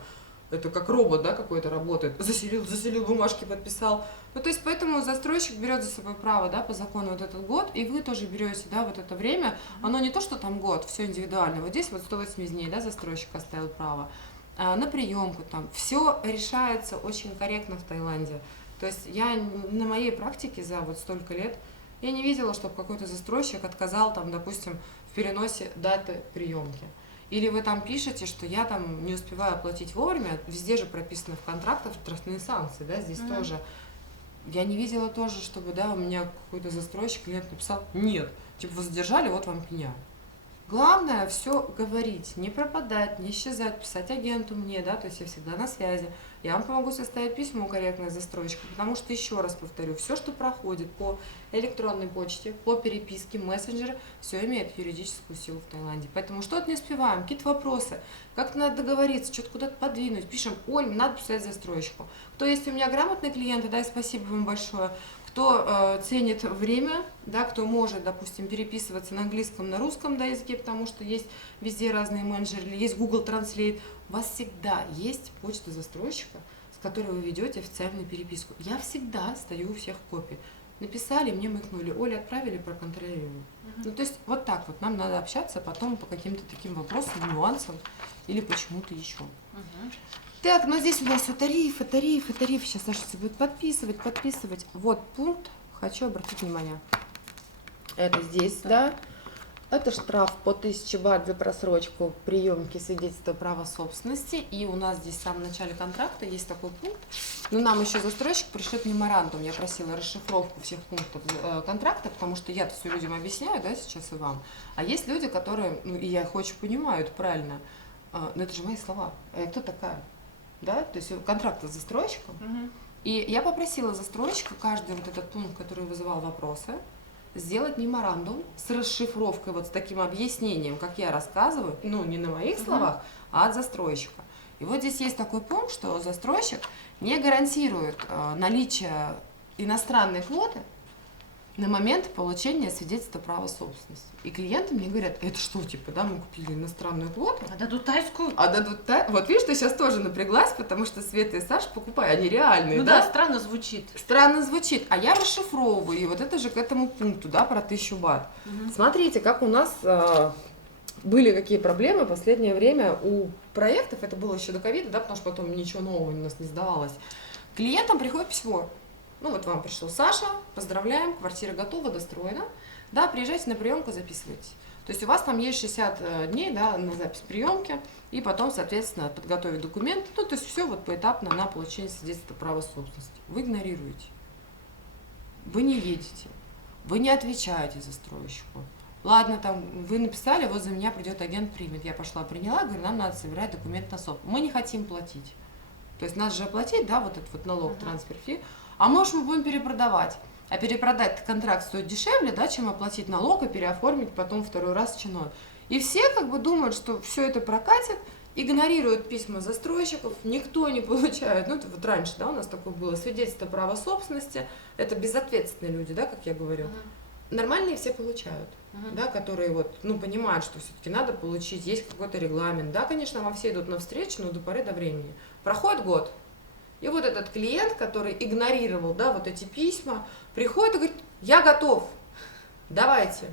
это как робот, да, какой-то работает, заселил, бумажки подписал. Ну, то есть, поэтому застройщик берет за собой право, да, по закону вот этот год, и вы тоже берете, да, вот это время, оно не то, что там год, все индивидуально, вот здесь вот 180 дней, да, застройщик оставил право, на приемку там, все решается очень корректно в Таиланде. То есть я на моей практике за вот столько лет, я не видела, чтобы какой-то застройщик отказал, там, допустим, в переносе даты приемки. Или вы там пишете, что я там не успеваю оплатить вовремя, везде же прописано в контрактах штрафные санкции, да, здесь тоже. Я не видела тоже, чтобы, да, у меня какой-то застройщик, клиент написал, нет, типа вы задержали, вот вам пеня. Главное все говорить, не пропадать, не исчезать, писать агенту мне, да, то есть я всегда на связи. Я вам помогу составить письмо корректное застройщику, потому что, еще раз повторю, все, что проходит по электронной почте, по переписке, мессенджеры, все имеет юридическую силу в Таиланде. Поэтому что-то не успеваем, какие-то вопросы, как-то надо договориться, что-то куда-то подвинуть, пишем, Оль, надо писать застройщику. Кто есть у меня грамотные клиенты, да, и спасибо вам большое, кто ценит время, да, кто может, допустим, переписываться на английском, на русском, да, языке, потому что есть везде разные менеджеры, есть Google Translate, у вас всегда есть почта застройщика, с которой вы ведете официальную переписку. Я всегда стою у всех копий. Написали, мне мыкнули, Оля, отправили, проконтролируем. Ну, то есть вот так вот нам надо общаться потом по каким-то таким вопросам, нюансам или почему-то еще. Так, ну здесь у нас все тарифы. Сейчас Саша будет подписывать. Вот пункт, хочу обратить внимание. Это здесь, да. Это штраф по 1000 бат за просрочку приемки свидетельства права собственности. И у нас здесь в самом начале контракта есть такой пункт. Но нам еще застройщик пришлет меморандум. Я просила расшифровку всех пунктов контракта, потому что я-то все людям объясняю, да, сейчас и вам. А есть люди, которые, ну и я их очень понимаю, это правильно, но это же мои слова. А я кто такая? Да, то есть контракт с застройщиком. И я попросила застройщика каждый вот этот пункт, который вызывал вопросы, сделать меморандум с расшифровкой, вот с таким объяснением, как я рассказываю, ну не на моих словах, а от застройщика. И вот здесь есть такой пункт, что застройщик не гарантирует наличие иностранной квоты на момент получения свидетельства права собственности. И клиенты мне говорят, это что, типа, да, мы купили иностранную квоту, А дадут тайскую? а дадут вот видишь, ты сейчас тоже напряглась, потому что Света и Саша покупают, они реальные, Ну да, странно звучит. Странно звучит, а я расшифровываю, и вот это же к этому пункту, да, про 1000 бат. Смотрите, как у нас были какие проблемы в последнее время у проектов, это было еще до ковида, да, потому что потом ничего нового у нас не сдавалось. Клиентам приходит письмо. Ну вот вам пришел Саша, поздравляем, квартира готова, достроена. Да, приезжайте на приемку, записывайтесь. То есть у вас там есть 60 дней, да, на запись приемки, и потом, соответственно, подготовить документы. Ну, то есть все вот поэтапно на получение свидетельства права собственности. Вы игнорируете. Вы не едете. Вы не отвечаете застройщику. Ладно, там, вы написали, вот за меня придет агент, примет. Я пошла, приняла, говорю, нам надо собирать документ на СОП. Мы не хотим платить. То есть надо же оплатить, да, вот этот вот налог, трансфер-фи. А может, мы будем перепродавать. А перепродать контракт стоит дешевле, да, чем оплатить налог и переоформить потом второй раз чинот. И все как бы думают, что все это прокатит, игнорируют письма застройщиков, никто не получает. Ну, это вот раньше, да, у нас такое было свидетельство права собственности. Это безответственные люди, да, как я говорю. Нормальные все получают, да, которые вот, ну, понимают, что все-таки надо получить, есть какой-то регламент. Да, конечно, вам все идут навстречу, но до поры до времени. Проходит год. И вот этот клиент, который игнорировал, да, вот эти письма, приходит и говорит, я готов, давайте.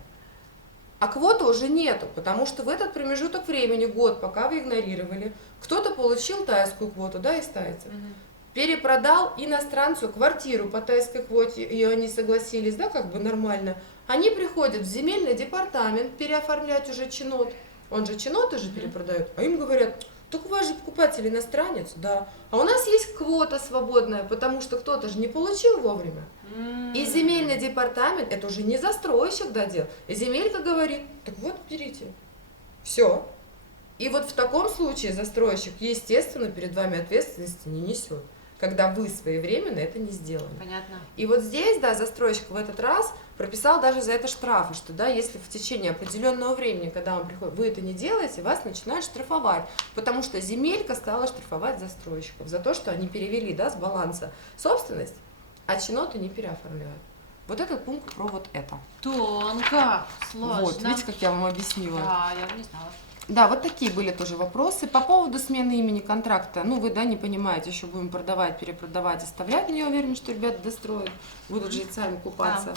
А квоты уже нету, потому что в этот промежуток времени, год, пока вы игнорировали, кто-то получил тайскую квоту, да, из тайцев, перепродал иностранцу квартиру по тайской квоте, и они согласились, да, как бы нормально. Они приходят в земельный департамент переоформлять уже чинот, он же чиноты же перепродает, а им говорят, так у вас же покупатель иностранец, да. А у нас есть квота свободная, потому что кто-то же не получил вовремя. И земельный департамент, это уже не застройщик додел. И земелька говорит, так вот, берите. Все. И вот в таком случае застройщик, естественно, перед вами ответственности не несет, когда вы своевременно это не сделали. Понятно. И вот здесь, да, застройщик в этот раз прописал даже за это штрафы, что, да, если в течение определенного времени, когда вам приходит, вы это не делаете, вас начинают штрафовать, потому что земелька стала штрафовать застройщиков за то, что они перевели, да, с баланса собственность, а чиноты не переоформляют. Вот этот пункт про вот это. Тонко, сложно. Вот, видите, как я вам объяснила. Да, я не знала. Да, вот такие были тоже вопросы. По поводу смены имени контракта, ну, вы, да, не понимаете, еще будем продавать, перепродавать, оставлять, но я уверена, что ребята достроят, будут жить сами, купаться.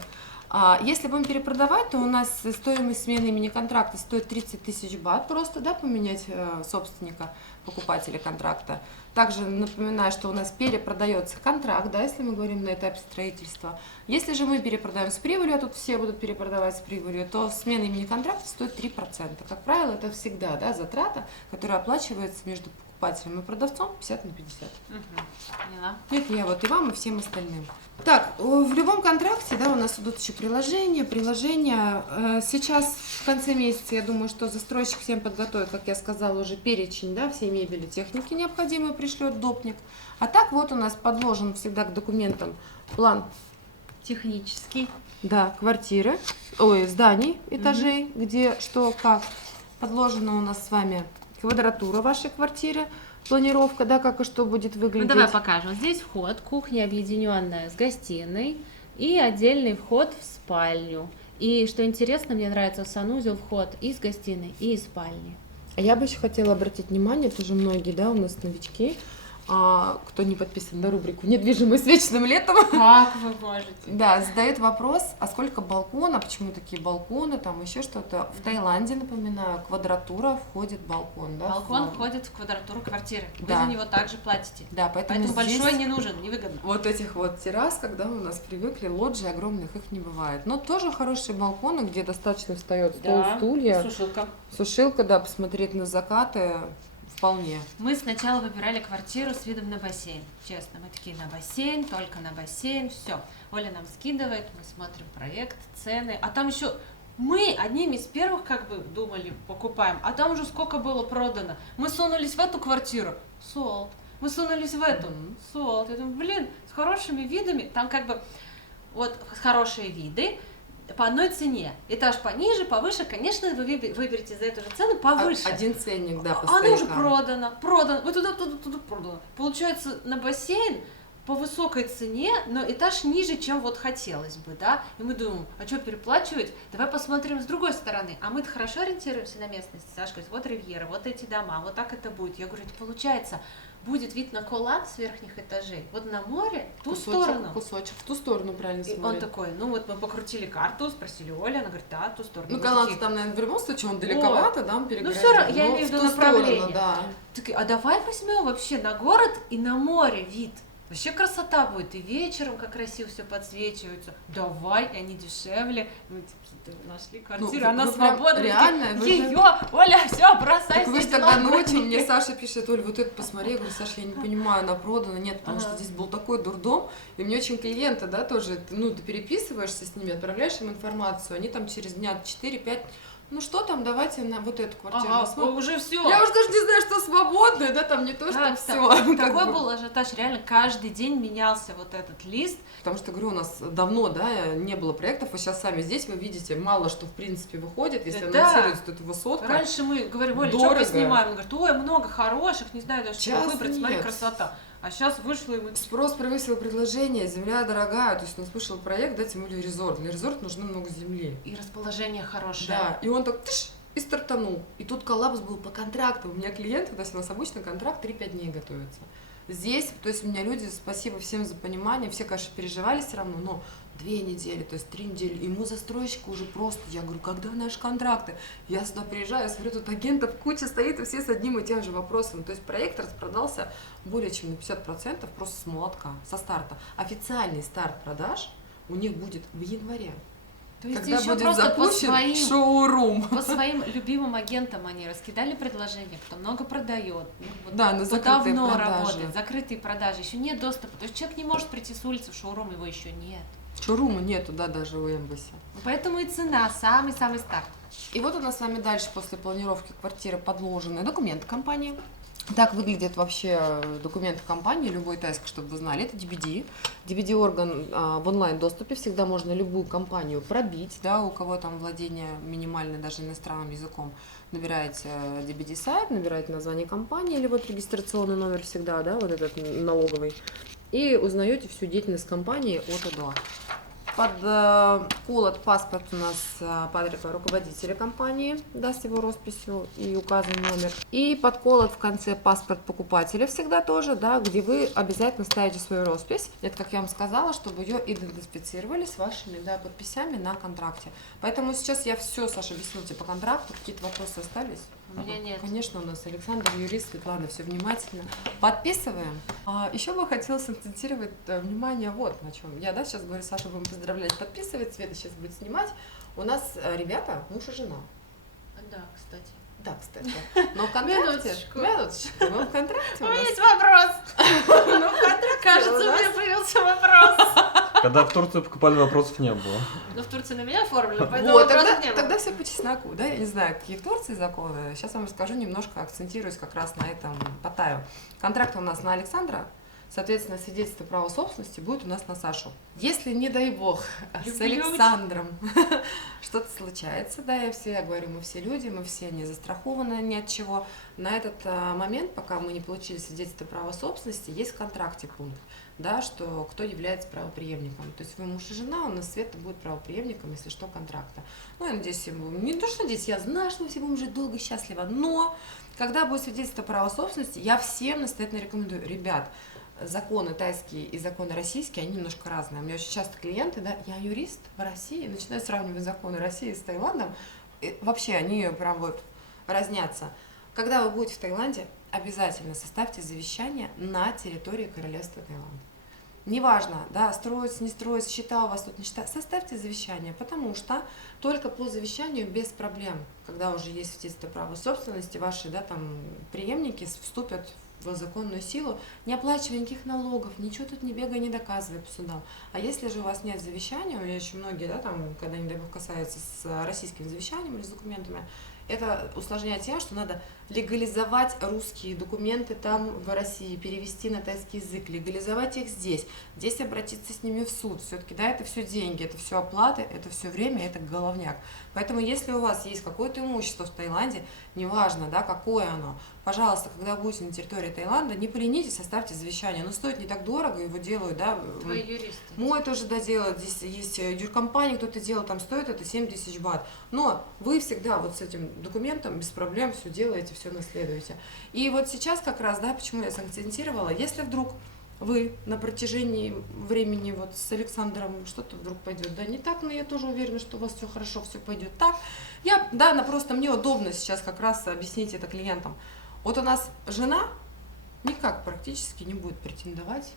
Если будем перепродавать, то у нас стоимость смены имени контракта стоит 30 тысяч бат, просто, да, поменять собственника, покупателя контракта. Также напоминаю, что у нас перепродается контракт, да, если мы говорим на этапе строительства. Если же мы перепродаем с прибылью, а тут все будут перепродавать с прибылью, то смена имени контракта стоит 3%. Как правило, это всегда, да, затрата, которая оплачивается между покупателем и продавцом 50 на 50. Поняла. Это я вот и вам, и всем остальным. Так, в любом контракте, да, у нас идут еще приложения. Сейчас в конце месяца, я думаю, что застройщик всем подготовит, как я сказала, уже перечень, да, всей мебели, техники необходимой пришлет допник. А так вот у нас подложен всегда к документам план Технический. да, квартиры, зданий, этажей, где, что, как. Подложена у нас с вами квадратура вашей квартиры, планировка, да, как и что будет выглядеть. Ну, давай покажем. Здесь вход, кухня объединенная с гостиной и отдельный вход в спальню. И что интересно, мне нравится в санузел вход и с гостиной, и из спальни. А я бы еще хотела обратить внимание, тоже многие, да, у нас новички, кто не подписан на рубрику «Недвижимость вечным летом», Как вы можете? да, задают вопрос, а сколько балкона, почему такие балконы, там еще что-то. В Таиланде, напоминаю, квадратура входит балкон, да? Балкон входит в квадратуру квартиры. Вы Да. за него также платите. Да, поэтому здесь большой не нужен, невыгодно. вот этих вот террас, когда у нас привыкли, лоджий огромных их не бывает. Но тоже хорошие балконы, где достаточно встает стол, стулья, Сушилка. сушилка, да, посмотреть на закаты. Вполне. Мы сначала выбирали квартиру с видом на бассейн. Честно, мы такие на бассейн, только на бассейн, все. Оля нам скидывает, мы смотрим проект, цены. А там еще мы одними из первых как бы думали, покупаем, а там уже сколько было продано. Мы сунулись в эту квартиру, солд. Мы сунулись в эту, солд. Я думаю, блин, с хорошими видами, там как бы вот хорошие виды, по одной цене. Этаж пониже, повыше, конечно, вы выберете за эту же цену повыше. Один ценник, да, по Она уже стоякам. продана. Вы туда продано. Получается, на бассейн по высокой цене, но этаж ниже, чем вот хотелось бы, да, и мы думаем, а что переплачивать, давай посмотрим с другой стороны, а мы-то хорошо ориентируемся на местность, Саша говорит, вот Ривьера, вот эти дома, вот так это будет, я говорю, это получается, будет вид на Колан с верхних этажей, вот на море, в ту сторону. Кусочек, в ту сторону, правильно И он такой, ну вот мы покрутили карту, спросили Оля, она говорит, да, в ту сторону. Ну, Колан там, наверное, в любом случае, он далековато, да, он перегородил. Ну, все равно, я имею в виду направление. Сторону, да. Такие, а давай возьмем вообще на город и на море вид. Вообще красота будет, и вечером как красиво все подсвечивается. Давай, и они дешевле. Мы такие, нашли квартиру, она свободна. Реально? Ее, Оля, все, бросай. Так вы же тогда ночью, мне Саша пишет, Оль, вот это посмотри. Я говорю, Саша, я не понимаю, она продана. Нет, потому что здесь был такой дурдом. И мне очень клиенты, да, тоже, ну, ты переписываешься с ними, отправляешь им информацию, они там через дня 4-5, ну что там, давайте на вот эту квартиру. Уже все. Я уже даже не знаю, что свободное, да, там не то, что все. Такой был ажиотаж, реально каждый день менялся вот этот лист. Потому что, говорю, у нас давно, да, не было проектов, вы сейчас сами здесь, вы видите, мало что, в принципе, выходит, если анонсируется, то это высотка. Раньше мы говорим, Оля, что поснимаем? Он говорит, ой, много хороших, не знаю даже, что выбрать, смотри, красота. А сейчас вышло и мы... Спрос превысил предложение, земля дорогая, то есть у нас вышел проект, да, тем более резорт. Для резорта нужно много земли. И расположение хорошее. Да, и он так и стартанул. И тут коллапс был по контракту. У меня клиенты, то есть у нас обычно контракт 3-5 дней готовится. Здесь, то есть у меня люди, спасибо всем за понимание, все, конечно, переживали все равно, но 2 недели, то есть 3 недели, ему застройщик уже просто, я говорю, когда наши контракты? Я сюда приезжаю, смотрю, тут агентов куча стоит, и все с одним и тем же вопросом. То есть проект распродался более чем на 50% просто с молотка, со старта. Официальный старт продаж у них будет в январе. То есть когда еще будет просто запущен шоурум. По своим любимым агентам они раскидали предложения, кто много продает, да, на закрытые давно продажи. Работает, закрытые продажи, еще нет доступа. То есть человек не может прийти с улицы в шоурум, его еще нет. Шоурума нету, да, даже у Эмбасси. Поэтому и цена самый-самый старт. И вот у нас с вами дальше после планировки квартиры подложены документы компании. Так выглядят вообще документы компании, любой тайск, чтобы вы знали, это DBD. DBD-орган в онлайн-доступе, всегда можно любую компанию пробить, да, у кого там владение минимальное даже иностранным языком. Набираете DBD-сайт, набираете название компании или вот регистрационный номер всегда, да, вот этот налоговый, и узнаете всю деятельность компании от и до. Подколот паспорт у нас руководителя компании, да, с его росписью и указан номер. И подколот в конце паспорт покупателя всегда тоже, да, где вы обязательно ставите свою роспись. Это, как я вам сказала, чтобы ее идентифицировали с вашими, да, подписями на контракте. Поэтому сейчас я все, Саша, объясню тебе по контракту. Какие-то вопросы остались? У меня нет. Конечно, у нас Александр, юрист, Светлана, все внимательно. Подписываем. Еще бы хотелось акцентировать внимание вот на чем. Я, да, сейчас говорю, Саша, будем поздравлять, подписывать, Света сейчас будет снимать. У нас ребята, муж и жена. Да, кстати. Да, кстати. Но в контракте... Минуточку. Но в контракте у нас... есть вопрос. Но в контракте кажется, у меня появился вопрос. Когда в Турцию покупали, вопросов не было. Ну, в Турции на меня оформлено, поэтому вот, вопросов не было. Тогда все по чесноку, да? Я не знаю, какие в Турции законы. Сейчас вам расскажу немножко, акцентируюсь как раз на этом, потаю. Контракт у нас на Александра. Соответственно, свидетельство права собственности будет у нас на Сашу. Если, не дай бог, с Александром что-то случается, да, я говорю, мы все люди, мы все не застрахованы ни от чего. На этот момент, пока мы не получили свидетельство права собственности, есть в контракте пункт, да, что кто является правопреемником. То есть вы муж и жена, у нас Света будет правопреемником, если что, контракта. Ну, я надеюсь, не то, что надеюсь, я знаю, что мы все будем жить долго и счастливо, но когда будет свидетельство права собственности, я всем настоятельно рекомендую, ребят, законы тайские и законы российские, они немножко разные. У меня очень часто клиенты, да, я юрист в России, начинаю сравнивать законы России с Таиландом, и вообще они прям вот разнятся. Когда вы будете в Таиланде, обязательно составьте завещание на территории Королевства Таиланд. Неважно, да, строится, не строится, счета у вас тут не счета, составьте завещание, потому что только по завещанию без проблем, когда уже есть свидетельство права собственности, ваши, да, там, преемники вступят в законную силу, не оплачивая никаких налогов, ничего тут не бегая, не доказывая по судам. А если же у вас нет завещания, у меня еще многие, да, там, когда, не дай бог, касаются с российским завещанием или с документами, это усложняет тем, что надо легализовать русские документы там в России, перевести на тайский язык, легализовать их здесь обратиться с ними в суд. Все-таки, да, это все деньги, это все оплаты, это все время, это головняк. Поэтому, если у вас есть какое-то имущество в Таиланде, неважно, да, какое оно, пожалуйста, когда будете на территории Таиланда, не поленитесь, составьте завещание. Оно стоит не так дорого, его делают, да. Твои юристы. Мой тоже, да, делает. Здесь есть юркомпания, кто-то делает, там стоит это 7 тысяч бат. Но вы всегда вот с этим документом без проблем все делаете, все наследуете. И вот сейчас как раз, да, почему я сакцентировала, если вдруг вы на протяжении времени вот с Александром что-то вдруг пойдет, да, не так, но я тоже уверена, что у вас все хорошо, все пойдет так. Просто мне удобно сейчас как раз объяснить это клиентам. Вот у нас жена никак практически не будет претендовать,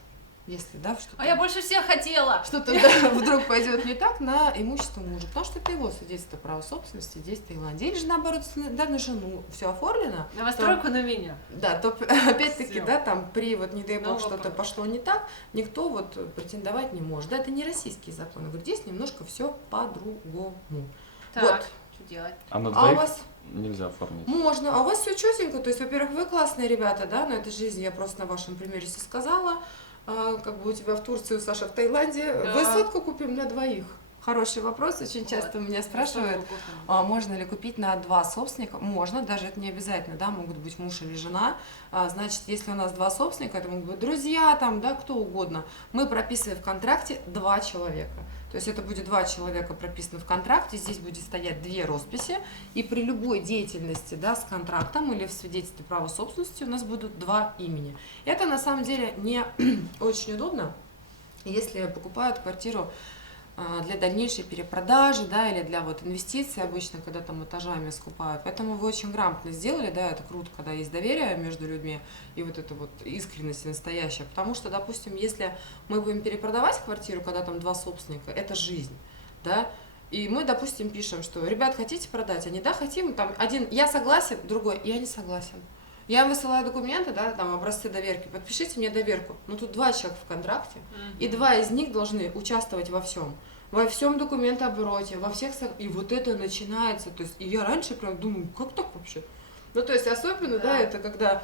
если, да, что-то... А я больше всех хотела! Что-то да, вдруг пойдет не так на имущество мужа, потому что это его свидетельство права собственности здесь, в Таиланде. Или же наоборот, да, на жену все оформлено. Новостройку на меня. Да, то опять-таки, Всё. да, там при, вот не дай бог, Новый что-то вопрос. пошло не так, никто вот претендовать не может. Да, это не российские законы. Вот здесь немножко все по-другому. Так, Вот. что делать? А на А у двоих вас нельзя оформить. можно, а у вас все четенько, то есть, во-первых, вы классные ребята, да, но это жизнь, я просто на вашем примере все сказала. Как бы у тебя в Турции, у Саши в Таиланде. Да. Высотку купим на двоих. Хороший вопрос, очень часто меня спрашивают, можно ли купить на 2 собственника. Можно, даже это не обязательно, да, могут быть муж или жена. Значит, если у нас 2 собственника, это могут быть друзья, там, да, кто угодно. Мы прописываем в контракте 2 человека. То есть это будет 2 человека прописано в контракте, здесь будет стоять 2 росписи, и при любой деятельности, да, с контрактом или в свидетельстве права собственности у нас будут 2 имени. Это на самом деле не очень удобно, если покупают квартиру для дальнейшей перепродажи, да, или для вот инвестиций обычно, когда там этажами скупают. Поэтому вы очень грамотно сделали, да, это круто, когда есть доверие между людьми и вот эта вот искренность настоящая. Потому что, допустим, если мы будем перепродавать квартиру, когда там 2 собственника, это жизнь, да, и мы, допустим, пишем, что, ребят, хотите продать? Они, да, хотим, там, один, я согласен, другой, я не согласен. Я высылаю документы, да, там, образцы доверки, подпишите мне доверку. Но тут 2 человека в контракте, и 2 из них должны участвовать во всем документообороте, во всех, и вот это начинается, то есть, и я раньше прям думаю, как так вообще? Ну, то есть, особенно, да, это когда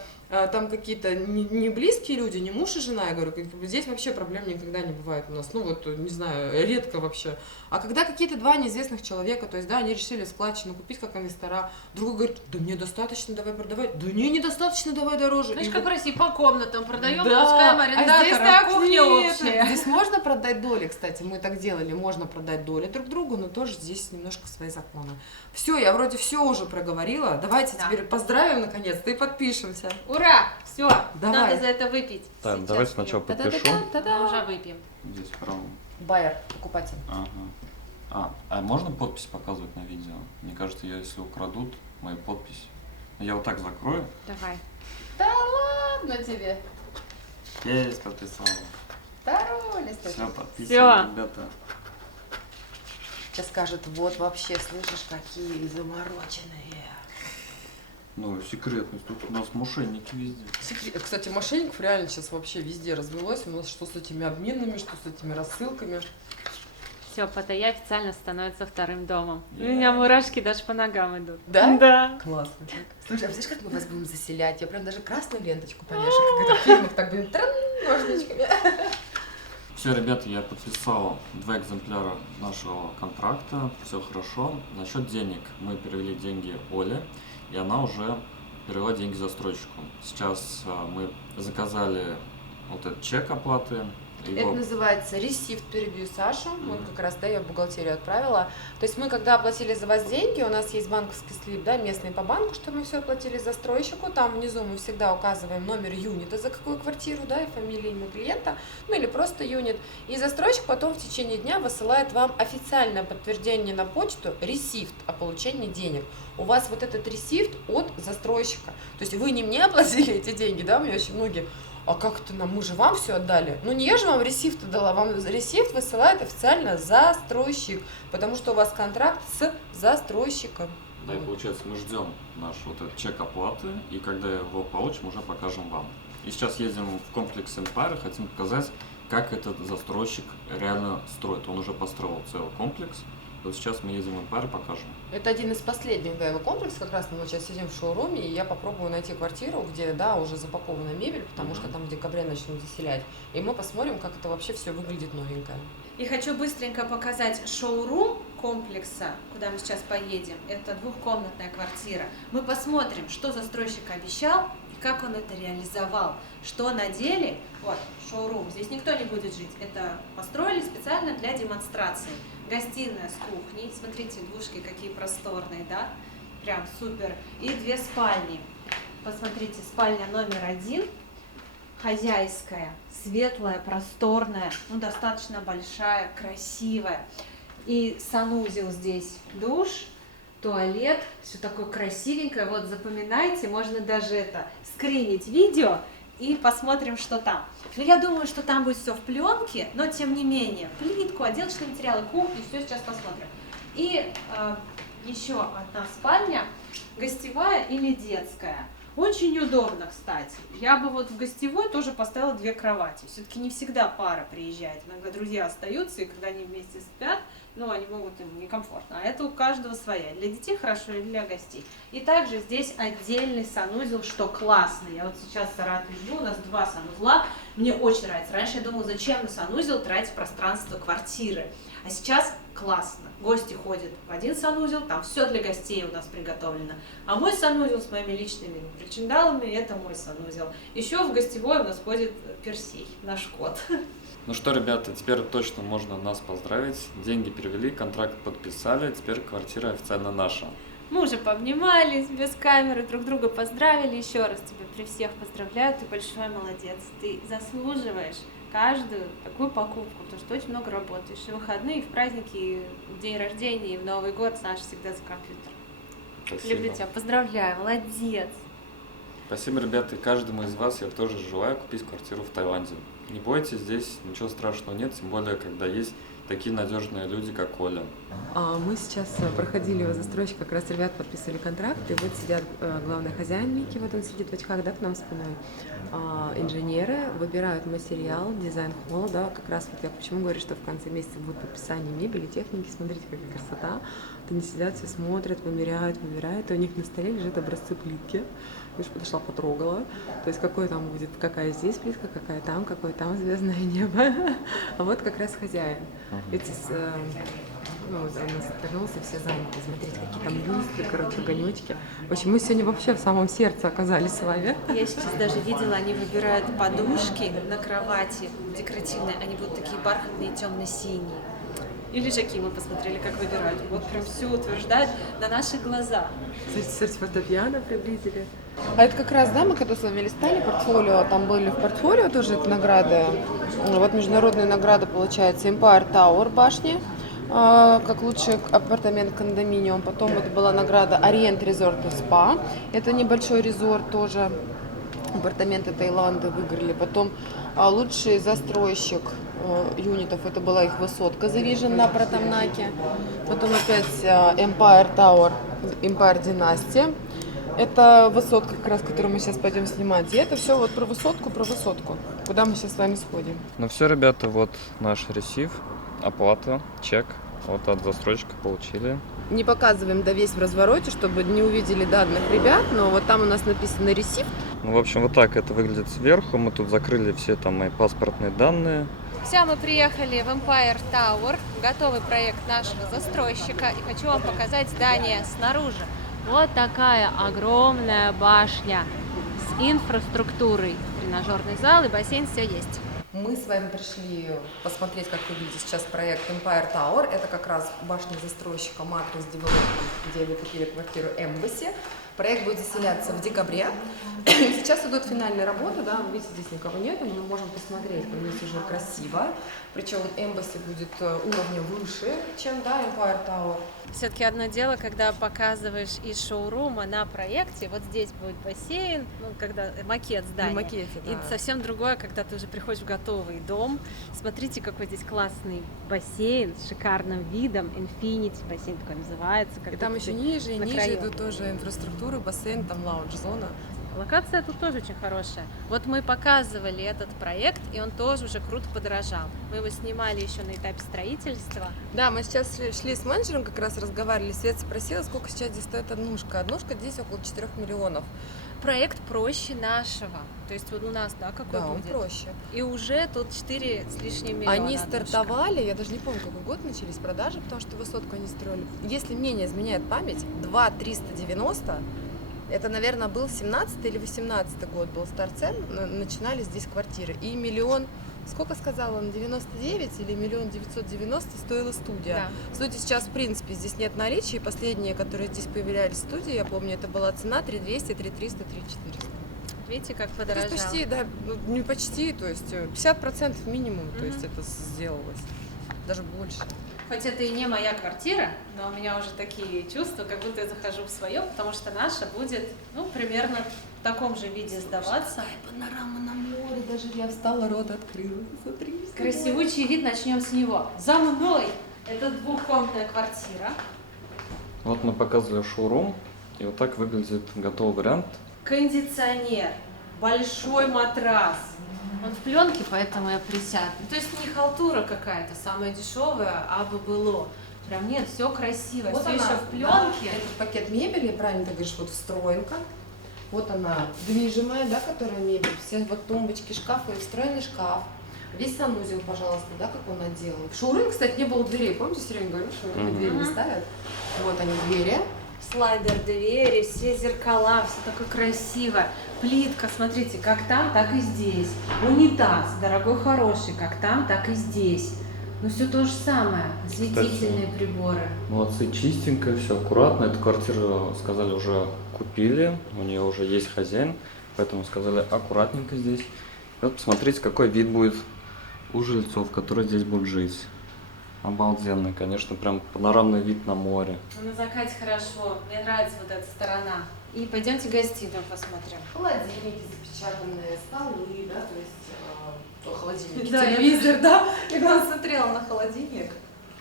там какие-то не близкие люди, не муж и жена, я говорю, как бы здесь вообще проблем никогда не бывает у нас, ну, вот, не знаю, редко вообще. А когда какие-то 2 неизвестных человека, то есть, да, они решили складчину купить как инвестора, другой говорит, да мне достаточно, давай продавай, да не, недостаточно, давай дороже. Знаешь, И как в России по комнатам продаем, да, пускаем а здесь арендатора, так кухня нет. общая. Здесь можно продать доли, кстати, мы так делали, можно продать доли друг другу, но тоже здесь немножко свои законы. Все, я вроде все уже проговорила, давайте Да. теперь поздравим наконец-то и подпишемся. Ура! Все, Давай. надо за это выпить. Так, Сейчас давай сначала пьем. подпишу. Мы уже выпьем. Здесь вправо. Байер, покупатель. Ага. А можно подпись показывать на видео? Мне кажется, если украдут мою подпись. Я вот так закрою. Давай. Да ладно тебе. Есть, подписал. Второй листочек. Все, подписываем, Всё. ребята. Сейчас скажет, вот вообще, слышишь, какие замороченные. Ну, секретность. Тут у нас мошенники везде. Кстати, мошенников реально сейчас вообще везде развелось. У нас что с этими обменными, что с этими рассылками. Все, Паттайя официально становится вторым домом. У меня мурашки даже по ногам идут. Да? Да. Классно. Слушай, а знаешь, как мы вас будем заселять? Я прям даже красную ленточку повешу, как это в фильмах, так будем ножничками. Все, ребята, я подписал 2 экземпляра нашего контракта. Все хорошо. Насчет денег. Мы перевели деньги Оле, и она уже перевела деньги застройщику. Сейчас мы заказали вот этот чек оплаты. Это называется ресифт, перебью Сашу, вот как раз, да, я в бухгалтерию отправила. То есть мы, когда оплатили за вас деньги, у нас есть банковский слип, да, местный по банку, что мы все оплатили застройщику, там внизу мы всегда указываем номер юнита, за какую квартиру, да, и фамилию, имя клиента, ну или просто юнит. И застройщик потом в течение дня высылает вам официальное подтверждение на почту, ресифт о получении денег. У вас вот этот ресифт от застройщика. То есть вы не мне оплатили эти деньги, да, у меня очень многие... А как это нам? Мы же вам все отдали. Ну не я же вам ресифт дала, вам ресифт высылает официально застройщик, потому что у вас контракт с застройщиком. Да, и получается, мы ждем наш вот этот чек оплаты, и когда его получим, уже покажем вам. И сейчас едем в комплекс Empire, хотим показать, как этот застройщик реально строит. Он уже построил целый комплекс, Вот сейчас мы едем в Empire, покажем. Это один из последних, да, его комплекс, как раз мы вот сейчас сидим в шоуруме, и я попробую найти квартиру, где, да, уже запакована мебель, потому что там в декабре начнут заселять, и мы посмотрим, как это вообще все выглядит новенькое. И хочу быстренько показать шоурум комплекса, куда мы сейчас поедем. Это двухкомнатная квартира. Мы посмотрим, что застройщик обещал и как он это реализовал. Что на деле, вот, шоурум, здесь никто не будет жить. Это построили специально для демонстрации. Гостиная с кухней, смотрите, двушки какие просторные, да? Прям супер. И 2 спальни. Посмотрите, спальня номер 1. Хозяйская, светлая, просторная, ну, достаточно большая, красивая. И санузел здесь, душ, туалет, все такое красивенькое. Вот запоминайте, можно даже это скринить видео и посмотрим, что там. Но я думаю, что там будет все в пленке, но тем не менее, плитку, отделочные материалы, кухню, все сейчас посмотрим. И еще одна спальня, гостевая или детская. Очень удобно, кстати. Я бы вот в гостевой тоже поставила 2 кровати. Все-таки не всегда пара приезжает. Иногда друзья остаются, и когда они вместе спят, ну, они могут, им некомфортно. А это у каждого своя. Для детей хорошо и для гостей. И также здесь отдельный санузел, что классно. Я вот сейчас в Саратове живу, у нас 2 санузла. Мне очень нравится. Раньше я думала, зачем на санузел тратить пространство квартиры. А сейчас классно. Гости ходят в один санузел, там все для гостей у нас приготовлено. А мой санузел с моими личными причиндалами, это мой санузел. Еще в гостевой у нас ходит Персей, наш кот. Ну что, ребята, теперь точно можно нас поздравить. Деньги перевели, контракт подписали, теперь квартира официально наша. Мы уже пообнимались без камеры, друг друга поздравили. Еще раз тебя при всех поздравляю, ты большой молодец. Ты заслуживаешь каждую такую покупку, потому что очень много работаешь. И в выходные, и в праздники, и в день рождения, и в Новый год Саша всегда за компьютер. Спасибо. Люблю тебя, поздравляю, молодец. Спасибо, ребята, и каждому из вас я тоже желаю купить квартиру в Таиланде. Не бойтесь, здесь ничего страшного нет, тем более, когда есть такие надежные люди, как Оля. Мы сейчас проходили его застройщик, как раз ребят подписывали контракт, и вот сидят главный хозяин Микки, вот он сидит в очках, да, к нам спиной. Инженеры выбирают материал, дизайн холла, да, как раз вот я почему говорю, что в конце месяца будет подписание мебели, техники, смотрите, какая красота. Вот они сидят, все смотрят, выбирают, и у них на столе лежат образцы плитки. Я же подошла, потрогала. То есть какой там будет, какая здесь плитка, какая там, какое там звездное небо. А вот как раз хозяин. Эти ну, вот он нас вернулся, все заняты. Смотрите, какие там люстры, короче, огонечки. В общем, мы сегодня вообще в самом сердце оказались с вами. Я сейчас даже видела, они выбирают подушки на кровати декоративные, они будут такие бархатные, темно-синие. И лежаки мы посмотрели, как выбирают. Вот прям все утверждают на наших глазах. Смотрите, фортепиано приблизили. А это как раз, да, мы когда с вами листали портфолио, там были в портфолио тоже награды. Вот международные награды, получается, Empire Tower башни, как лучший апартамент кондоминиум. Потом вот была награда Orient Resort и Spa. Это небольшой резорт тоже. Апартаменты Таиланда выиграли. Потом лучший застройщик юнитов, это была их высотка The Vision на Пратамнаке. Потом опять Empire Tower, Empire Dynasty. Это высотка, как раз, которую мы сейчас пойдем снимать. И это все вот про высотку, куда мы сейчас с вами сходим. Ну все, ребята, вот наш ресив, оплата, чек, вот от застройщика получили. Не показываем, да, весь в развороте, чтобы не увидели данных ребят, но вот там у нас написано ресив. Ну, в общем, вот так это выглядит сверху. Мы тут закрыли все там мои паспортные данные. Все, мы приехали в Empire Tower, готовый проект нашего застройщика, и хочу вам показать здание снаружи. Вот такая огромная башня с инфраструктурой, тренажерный зал и бассейн, все есть. Мы с вами пришли посмотреть, как выглядит сейчас проект Empire Tower. Это как раз башня застройщика Matrix Development, где они купили квартиру Embassy. Проект будет заселяться в декабре. Сейчас идут финальные работы, да, вы видите, здесь никого нет, но мы можем посмотреть, здесь уже красиво. Причем Embassy будет уровнем выше, чем, да, Empire Tower. Все-таки одно дело, когда показываешь из шоурума на проекте, вот здесь будет бассейн, ну, когда макет здания. На макете, да. И совсем другое, когда ты уже приходишь в готовый дом. Смотрите, какой здесь классный бассейн с шикарным видом. Infinity бассейн такой называется. И там еще ниже на ниже краю. идут тоже инфраструктуры, бассейн, там лаунж-зона. локация тут тоже очень хорошая. Вот мы показывали этот проект, и он тоже уже круто подорожал. Мы его снимали еще на этапе строительства. Да, мы сейчас шли с менеджером, как раз разговаривали. Света спросила, сколько сейчас здесь стоит однушка. Однушка здесь около 4 миллионов. Проект проще нашего. То есть вот у нас, да, какой Да, он будет? проще. И уже тут 4 с лишним миллиона. Они однушка. стартовали, я даже не помню, какой год начались продажи, потому что высотку они строили. Если мне не изменяет память, 2 390, это, наверное, был 17 или 18 год, был старт цен, начинали здесь квартиры. И миллион, сколько сказала он, 99 или 1 990 стоила студия. Да. Студии сейчас, в принципе, здесь нет наличия, и последние, которые здесь появлялись студии, я помню, это была цена 3200, 3300, 3400. Видите, как То подорожал. есть почти, да, ну, не почти, то есть 50% минимум, то есть это сделалось, даже больше. Хоть это и не моя квартира, но у меня уже такие чувства, как будто я захожу в свое, потому что наша будет, ну, примерно в таком же виде сдаваться. Панорама на море, даже я встала, рот открыла, смотри. Красивучий вид, начнем с него. За мной! Это двухкомнатная квартира. Вот мы показывали шоурум, и вот так выглядит готовый вариант. Кондиционер, большой матрас. Он в пленке, поэтому я присяду. То есть не халтура какая-то, самая дешевая, а бы было. Прям нет, все красиво, Вот все она, еще в да, пленке. этот пакет мебели, правильно ты говоришь, вот встроенка. Вот она движимая, да, которая мебель. Все вот тумбочки, шкафы, встроенный шкаф. Весь санузел, пожалуйста, да, как он отделан. В шоуруме, кстати, не было дверей. Помните, все время говорю, что двери не ставят? Вот они, двери. Слайдер двери, все зеркала, все такое красиво. Плитка, смотрите, как там, так и здесь. Унитаз, дорогой, хороший, как там, так и здесь. Ну все то же самое, осветительные приборы. Молодцы, чистенько, все аккуратно. Эту квартиру, сказали, уже купили, у нее уже есть хозяин, поэтому сказали аккуратненько здесь. И вот посмотрите, какой вид будет у жильцов, которые здесь будут жить. Обалденный, конечно, прям панорамный вид на море. Ну, на закате хорошо, мне нравится вот эта сторона. И пойдемте гостиную посмотрим. Холодильники запечатанные, столы, да, то есть холодильник, Да, телевизор, да. Я когда смотрела на холодильник.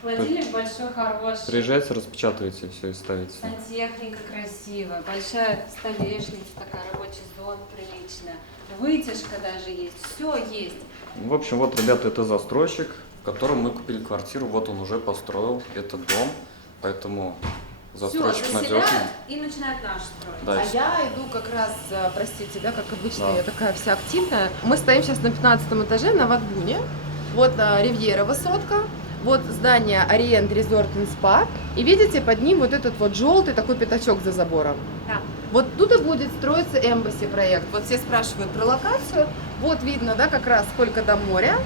Холодильник большой, хороший. Приезжайте, распечатывайте все и ставите. Сантехника красивая, большая столешница, такая рабочая зона приличная. Вытяжка даже есть, все есть. В общем, вот, ребята, это застройщик, в котором мы купили квартиру. Вот он уже построил этот дом, поэтому застройщик Всё, надежный. заселяют и начинают наш строить. Да, А я иду как раз, простите, да, как обычно, Да. я такая вся активная. Мы стоим сейчас на 15 этаже на Ватбуне. Вот Ривьера высотка, вот здание Orient Resort and Spa. И видите, под ним вот этот вот желтый такой пятачок за забором. Да. Вот тут и будет строиться Embassy проект. Вот все спрашивают про локацию. Вот видно, да, как раз сколько до моря.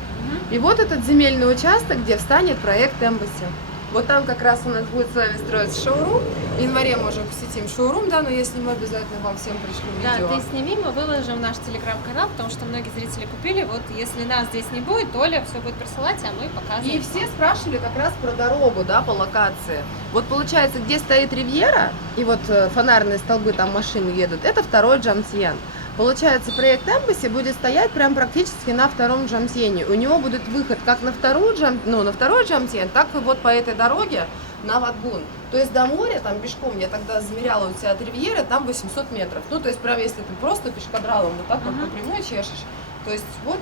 И вот этот земельный участок, где встанет проект Embassy. Вот там как раз у нас будет с вами строиться шоурум. В январе мы уже посетим шоурум, да, но я сниму обязательно, вам всем пришлю видео. Да, ты сними, мы выложим в наш телеграм-канал, потому что многие зрители купили. Вот если нас здесь не будет, Оля все будет присылать, а мы показываем. И все спрашивали как раз про дорогу, да, по локации. Вот получается, где стоит Ривьера, и вот фонарные столбы, там машины едут, это второй Джамтьен. Получается, проект Embassy будет стоять прям практически на втором Джамтьене. У него будет выход как на второй Джамтьен, так и вот по этой дороге на Ватбун. То есть до моря, там пешком, я тогда замеряла у тебя от Ривьеры, там 800 метров. Ну, то есть прям если ты просто пешкадралом вот так вот по прямой чешешь, то есть вот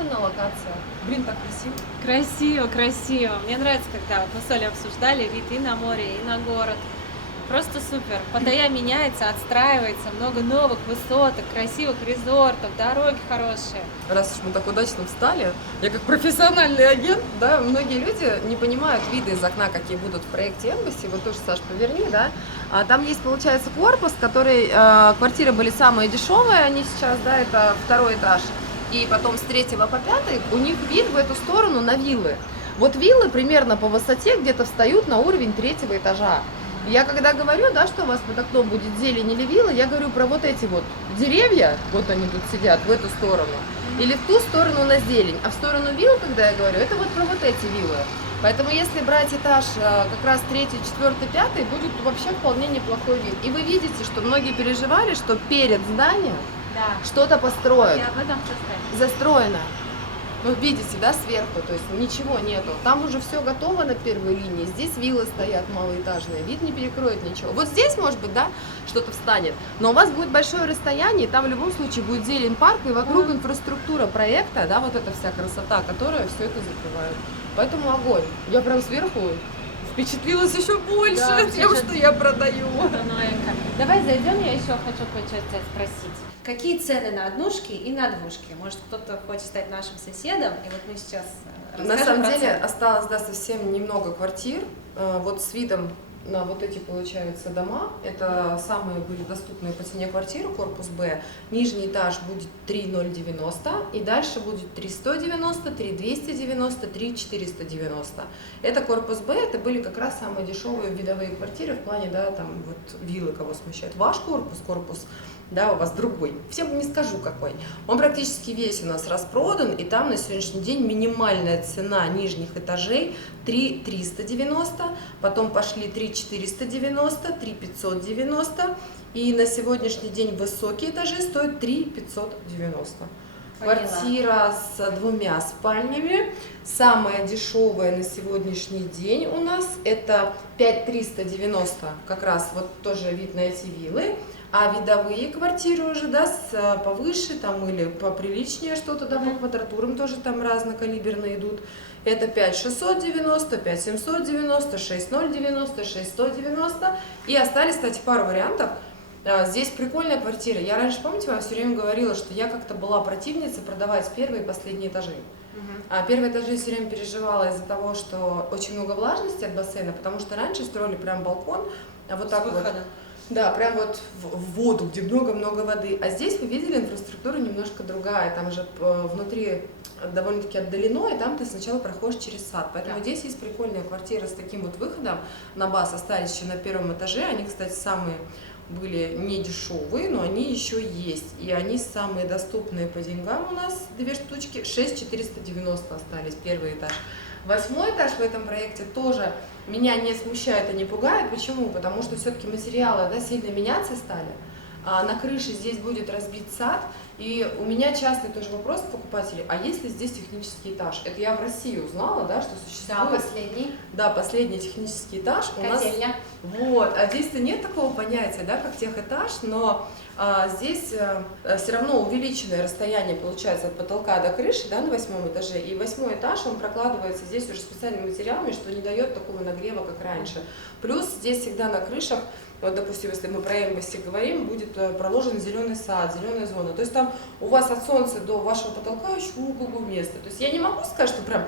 она локация. Блин, так красиво. Красиво, красиво. Мне нравится, когда вот мы с Олей обсуждали вид и на море, и на город. Просто супер. Паттайя меняется, отстраивается, много новых высоток, красивых резортов, дороги хорошие. Раз уж мы так удачно встали, я как профессиональный агент, да, многие люди не понимают виды из окна, какие будут в проекте Embassy. Вот тоже, Саш, поверни, да. А там есть, получается, корпус, который, квартиры были самые дешевые, они сейчас, да, это второй этаж. И потом с 3-го по 5 у них вид в эту сторону на виллы. Вот виллы примерно по высоте где-то встают на уровень 3-го этажа. Я когда говорю, да, что у вас под окном будет зелень или вилла, я говорю про вот эти вот деревья, вот они тут сидят, в эту сторону, или в ту сторону на зелень. А в сторону вилл, когда я говорю, это вот про вот эти виллы. Поэтому если брать этаж как раз 3-й, 4-й, 5-й, будет вообще вполне неплохой вид. И вы видите, что многие переживали, что перед зданием Да. что-то построят. Я об этом хочу сказать. Застроено. Ну, видите, да, сверху, то есть ничего нету. Там уже все готово на первой линии. Здесь виллы стоят малоэтажные, вид не перекроет ничего. Вот здесь, может быть, да, что-то встанет. Но у вас будет большое расстояние, и там в любом случае будет зелень парк, и вокруг инфраструктура проекта, да, вот эта вся красота, которая все это закрывает. Поэтому огонь. Я прям сверху впечатлилась еще больше Да, тем, сейчас- что я продаю. Новенько. Давай зайдем, я еще хочу кое-что тебя спросить. Какие цены на однушки и на двушки? Может, кто-то хочет стать нашим соседом, и вот мы сейчас На расскажем самом про деле цены. осталось, да, совсем немного квартир. Вот с видом на вот эти, получается, дома. Это самые были доступные по цене квартиры, корпус Б. Нижний этаж будет 3,090, и дальше будет 3,190, 3,290, 3,490. Это корпус Б, это были как раз самые дешевые видовые квартиры в плане, да, там вот виллы, кого смущает. Ваш корпус, да, у вас другой. Всем не скажу какой. Он практически весь у нас распродан, и там на сегодняшний день минимальная цена нижних этажей 3,390, потом пошли 3,490, 3,590, и на сегодняшний день высокие этажи стоят 3,590. Поняла. Квартира с 2 спальнями. Самая дешевая на сегодняшний день у нас это 5,390, как раз вот тоже вид на эти виллы. А видовые квартиры уже, да, повыше там или поприличнее что-то, да, по квадратурам тоже там разнокалиберные идут. Это 5,690, 5,790, 6,090, 6,190. И остались, кстати, пару вариантов. Здесь прикольная квартира. Я раньше, помните, вам все время говорила, что я как-то была противницей продавать первые и последние этажи. А первые этажи все время переживала из-за того, что очень много влажности от бассейна, потому что раньше строили прям балкон, а вот так вот. Да, прям вот в воду, где много-много воды. А здесь вы видели, инфраструктура немножко другая. Там же внутри довольно-таки отдалено, и там ты сначала проходишь через сад. Поэтому Да. здесь есть прикольная квартира с таким вот выходом на бас. Остались еще на первом этаже. Они, кстати, самые были не дешевые, но они еще есть. И они самые доступные по деньгам у нас, 2 штучки. 6,490 остались, первый этаж. 8 этаж в этом проекте тоже меня не смущает и не пугает. Почему? Потому что все-таки материалы, да, сильно меняться стали. А на крыше здесь будет разбит сад. И у меня частый тоже вопрос к покупателю, а есть ли здесь технический этаж? Это я в России узнала, да, что Да, существует. последний. Да, последний технический этаж у нас. Котельня. Вот, а здесь-то нет такого понятия, да, как техэтаж, но здесь все равно увеличенное расстояние получается от потолка до крыши, да, на 8 этаже, и 8 этаж, он прокладывается здесь уже специальными материалами, что не дает такого нагрева, как раньше. Плюс здесь всегда на крышах, вот, допустим, если мы про Эмбасси говорим, будет проложен зеленый сад, зеленая зона, то есть там у вас от солнца до вашего потолка еще угу место, то есть я не могу сказать, что прям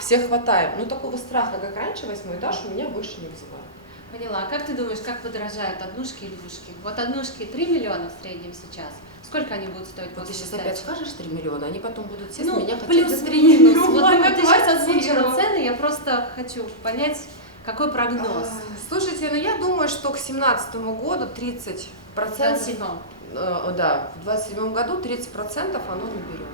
всех хватаем, но такого страха, как раньше, 8 этаж у меня больше не вызывает. Поняла. А как ты думаешь, как подорожают однушки и двушки? Вот однушки 3 миллиона в среднем сейчас. Сколько они будут стоить Вот ты после сейчас опять сдачи? скажешь 3 миллиона, они потом будут все Ну, с меня хотеть за 3 плюс-минус. Вот миллиона ты сейчас озвучила квартиру. цены, я просто хочу понять, какой прогноз. Слушайте, ну я думаю, что к 2017 году 30%, В 27-м да, в 2027 году 30% оно не берет.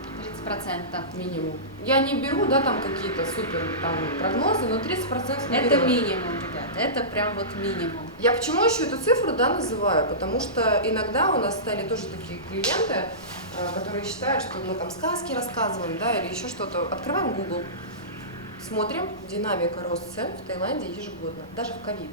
30%. Минимум. Я не беру, да, там какие-то супер там прогнозы, но 30% не Это берет. минимум, ребят, это прям вот минимум. Я почему еще эту цифру, да, называю? Потому что иногда у нас стали тоже такие клиенты, которые считают, что мы там сказки рассказываем, да, или еще что-то. Открываем Google, смотрим динамика рост цен в Таиланде ежегодно, даже в ковид.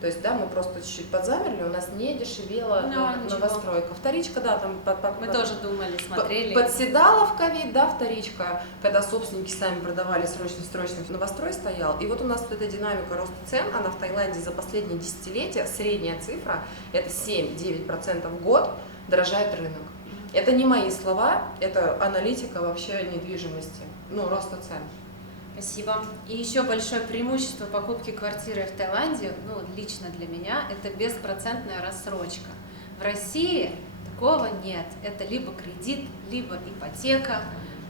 То есть, да, мы просто чуть-чуть подзамерли, у нас не дешевела Да, ничего. новостройка. Вторичка, да, там Мы тоже думали, смотрели. подседала в ковид, да, вторичка, когда собственники сами продавали срочно, новострой стоял. И вот у нас вот эта динамика роста цен, она в Таиланде за последние десятилетия, средняя цифра, это 7-9% в год, дорожает рынок. Это не мои слова, это аналитика вообще недвижимости, ну, роста цен. Спасибо. И еще большое преимущество покупки квартиры в Таиланде, ну, лично для меня, это беспроцентная рассрочка. В России такого нет. Это либо кредит, либо ипотека.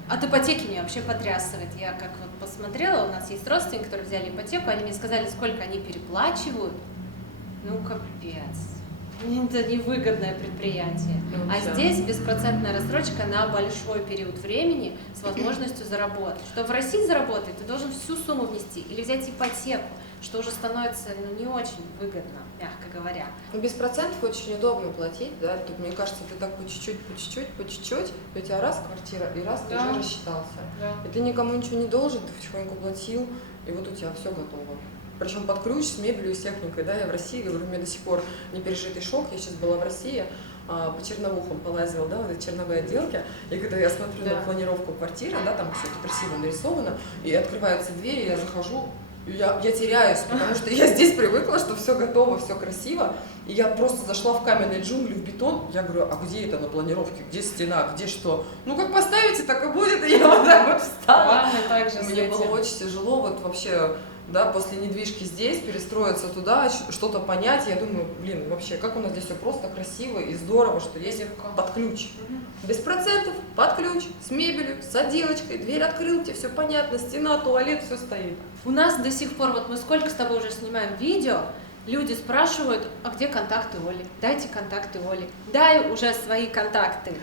От ипотеки меня вообще потрясывает. Я как вот посмотрела, у нас есть родственники, которые взяли ипотеку, они мне сказали, сколько они переплачивают. Ну, капец. это невыгодное предприятие. Ну, А да. здесь беспроцентная рассрочка на большой период времени с возможностью заработать. Чтобы в России заработать, ты должен всю сумму внести или взять ипотеку, что уже становится не очень выгодно, мягко говоря. Ну, без процентов очень удобно платить, да, тут, мне кажется, ты так по чуть-чуть, и у тебя раз квартира, и раз ты Да. уже рассчитался. Да. И ты никому ничего не должен, ты потихоньку платил, и вот у тебя все готово. Причем под ключ, с мебелью, с техникой, да, я в России, говорю, у меня до сих пор не пережитый шок, я сейчас была в России, по черновухам полазила, да, вот этой черновой отделке, и когда я смотрю на планировку квартиры, да, там все это красиво нарисовано, и открываются двери, я захожу, и я теряюсь, потому что я здесь привыкла, что все готово, все красиво, и я просто зашла в каменные джунгли, в бетон, я говорю, а где это на планировке, где стена, где что? Ну, как поставите, так и будет, и я вот так вот встала. Мы также Мне было очень тяжело, вот вообще, да, после недвижки здесь перестроиться туда, что-то понять. Я думаю, блин, вообще, как у нас здесь все просто, красиво и здорово, что есть под ключ. Без процентов, под ключ, с мебелью, с отделочкой, дверь открыл, тебе все понятно, стена, туалет, все стоит. У нас до сих пор, вот мы сколько с тобой уже снимаем видео, люди спрашивают, а где контакты Оли? Дайте контакты Оли. Дай уже свои контакты.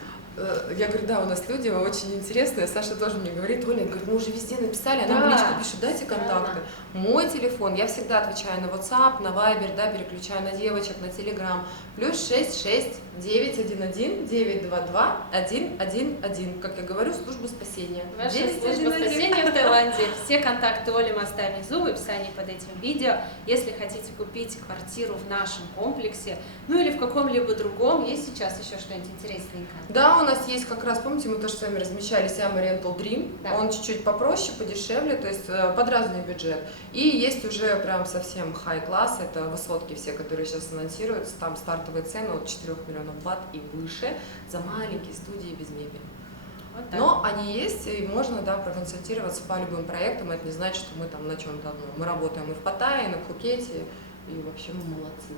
Я говорю, да, у нас люди очень интересные. Саша тоже мне говорит, Оля, говорит, мы уже везде написали, она мне лично пишет, дайте контакты. Мой телефон, я всегда отвечаю на WhatsApp, на Viber, да, переключаю на девочек, на Telegram. +66 911 922 111. Как я говорю, служба спасения. Ваша служба спасения в Таиланде. Все контакты Оли мы оставим внизу в описании под этим видео. Если хотите купить квартиру в нашем комплексе, ну или в каком-либо другом, есть сейчас еще что-нибудь интересненькое? Да, у нас есть как раз, помните, мы тоже с вами размещали Siam Rental Dream. Да. Он чуть-чуть попроще, подешевле, то есть под разный бюджет. И есть уже прям совсем хай-класс, это высотки все, которые сейчас анонсируются, там стартовые цены от 4 миллионов бат и выше за маленькие студии без мебели. Вот так. Но они есть, и можно, да, проконсультироваться по любым проектам. Это не значит, что мы там на чем-то одном. Мы работаем и в Паттайе, и на Пхукете, и вообще мы молодцы.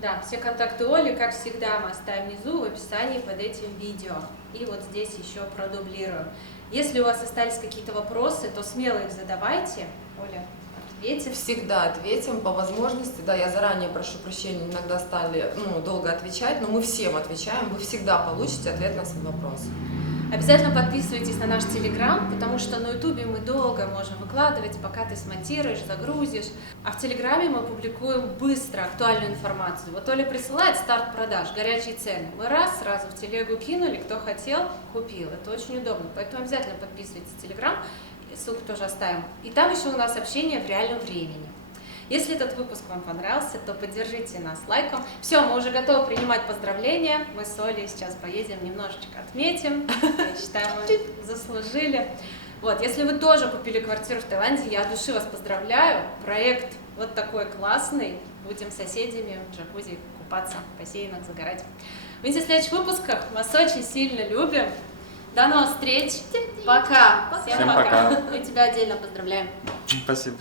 Да, все контакты Оли, как всегда, мы оставим внизу в описании под этим видео. И вот здесь еще продублируем. Если у вас остались какие-то вопросы, то смело их задавайте. Оля ответит. Всегда ответим по возможности. Да, я заранее прошу прощения, иногда стали долго отвечать, но мы всем отвечаем. Вы всегда получите ответ на свой вопрос. Обязательно подписывайтесь на наш Телеграм, потому что на Ютубе мы долго можем выкладывать, пока ты смонтируешь, загрузишь. А в Телеграме мы публикуем быстро актуальную информацию. Вот Оля присылает старт продаж, горячие цены. Мы сразу в телегу кинули, кто хотел, купил. Это очень удобно, поэтому обязательно подписывайтесь на Телеграм, ссылку тоже оставим. И там еще у нас общение в реальном времени. Если этот выпуск вам понравился, то поддержите нас лайком. Все, мы уже готовы принимать поздравления. Мы с Олей сейчас поедем, немножечко отметим. Я считаю, мы заслужили. Вот, если вы тоже купили квартиру в Таиланде, я от души вас поздравляю. Проект вот такой классный. Будем соседями в джакузи купаться, в бассейнах загорать. Увидимся в следующих выпусках. Вас очень сильно любим. До новых встреч. Пока. Всем пока. Мы тебя отдельно поздравляем. Спасибо.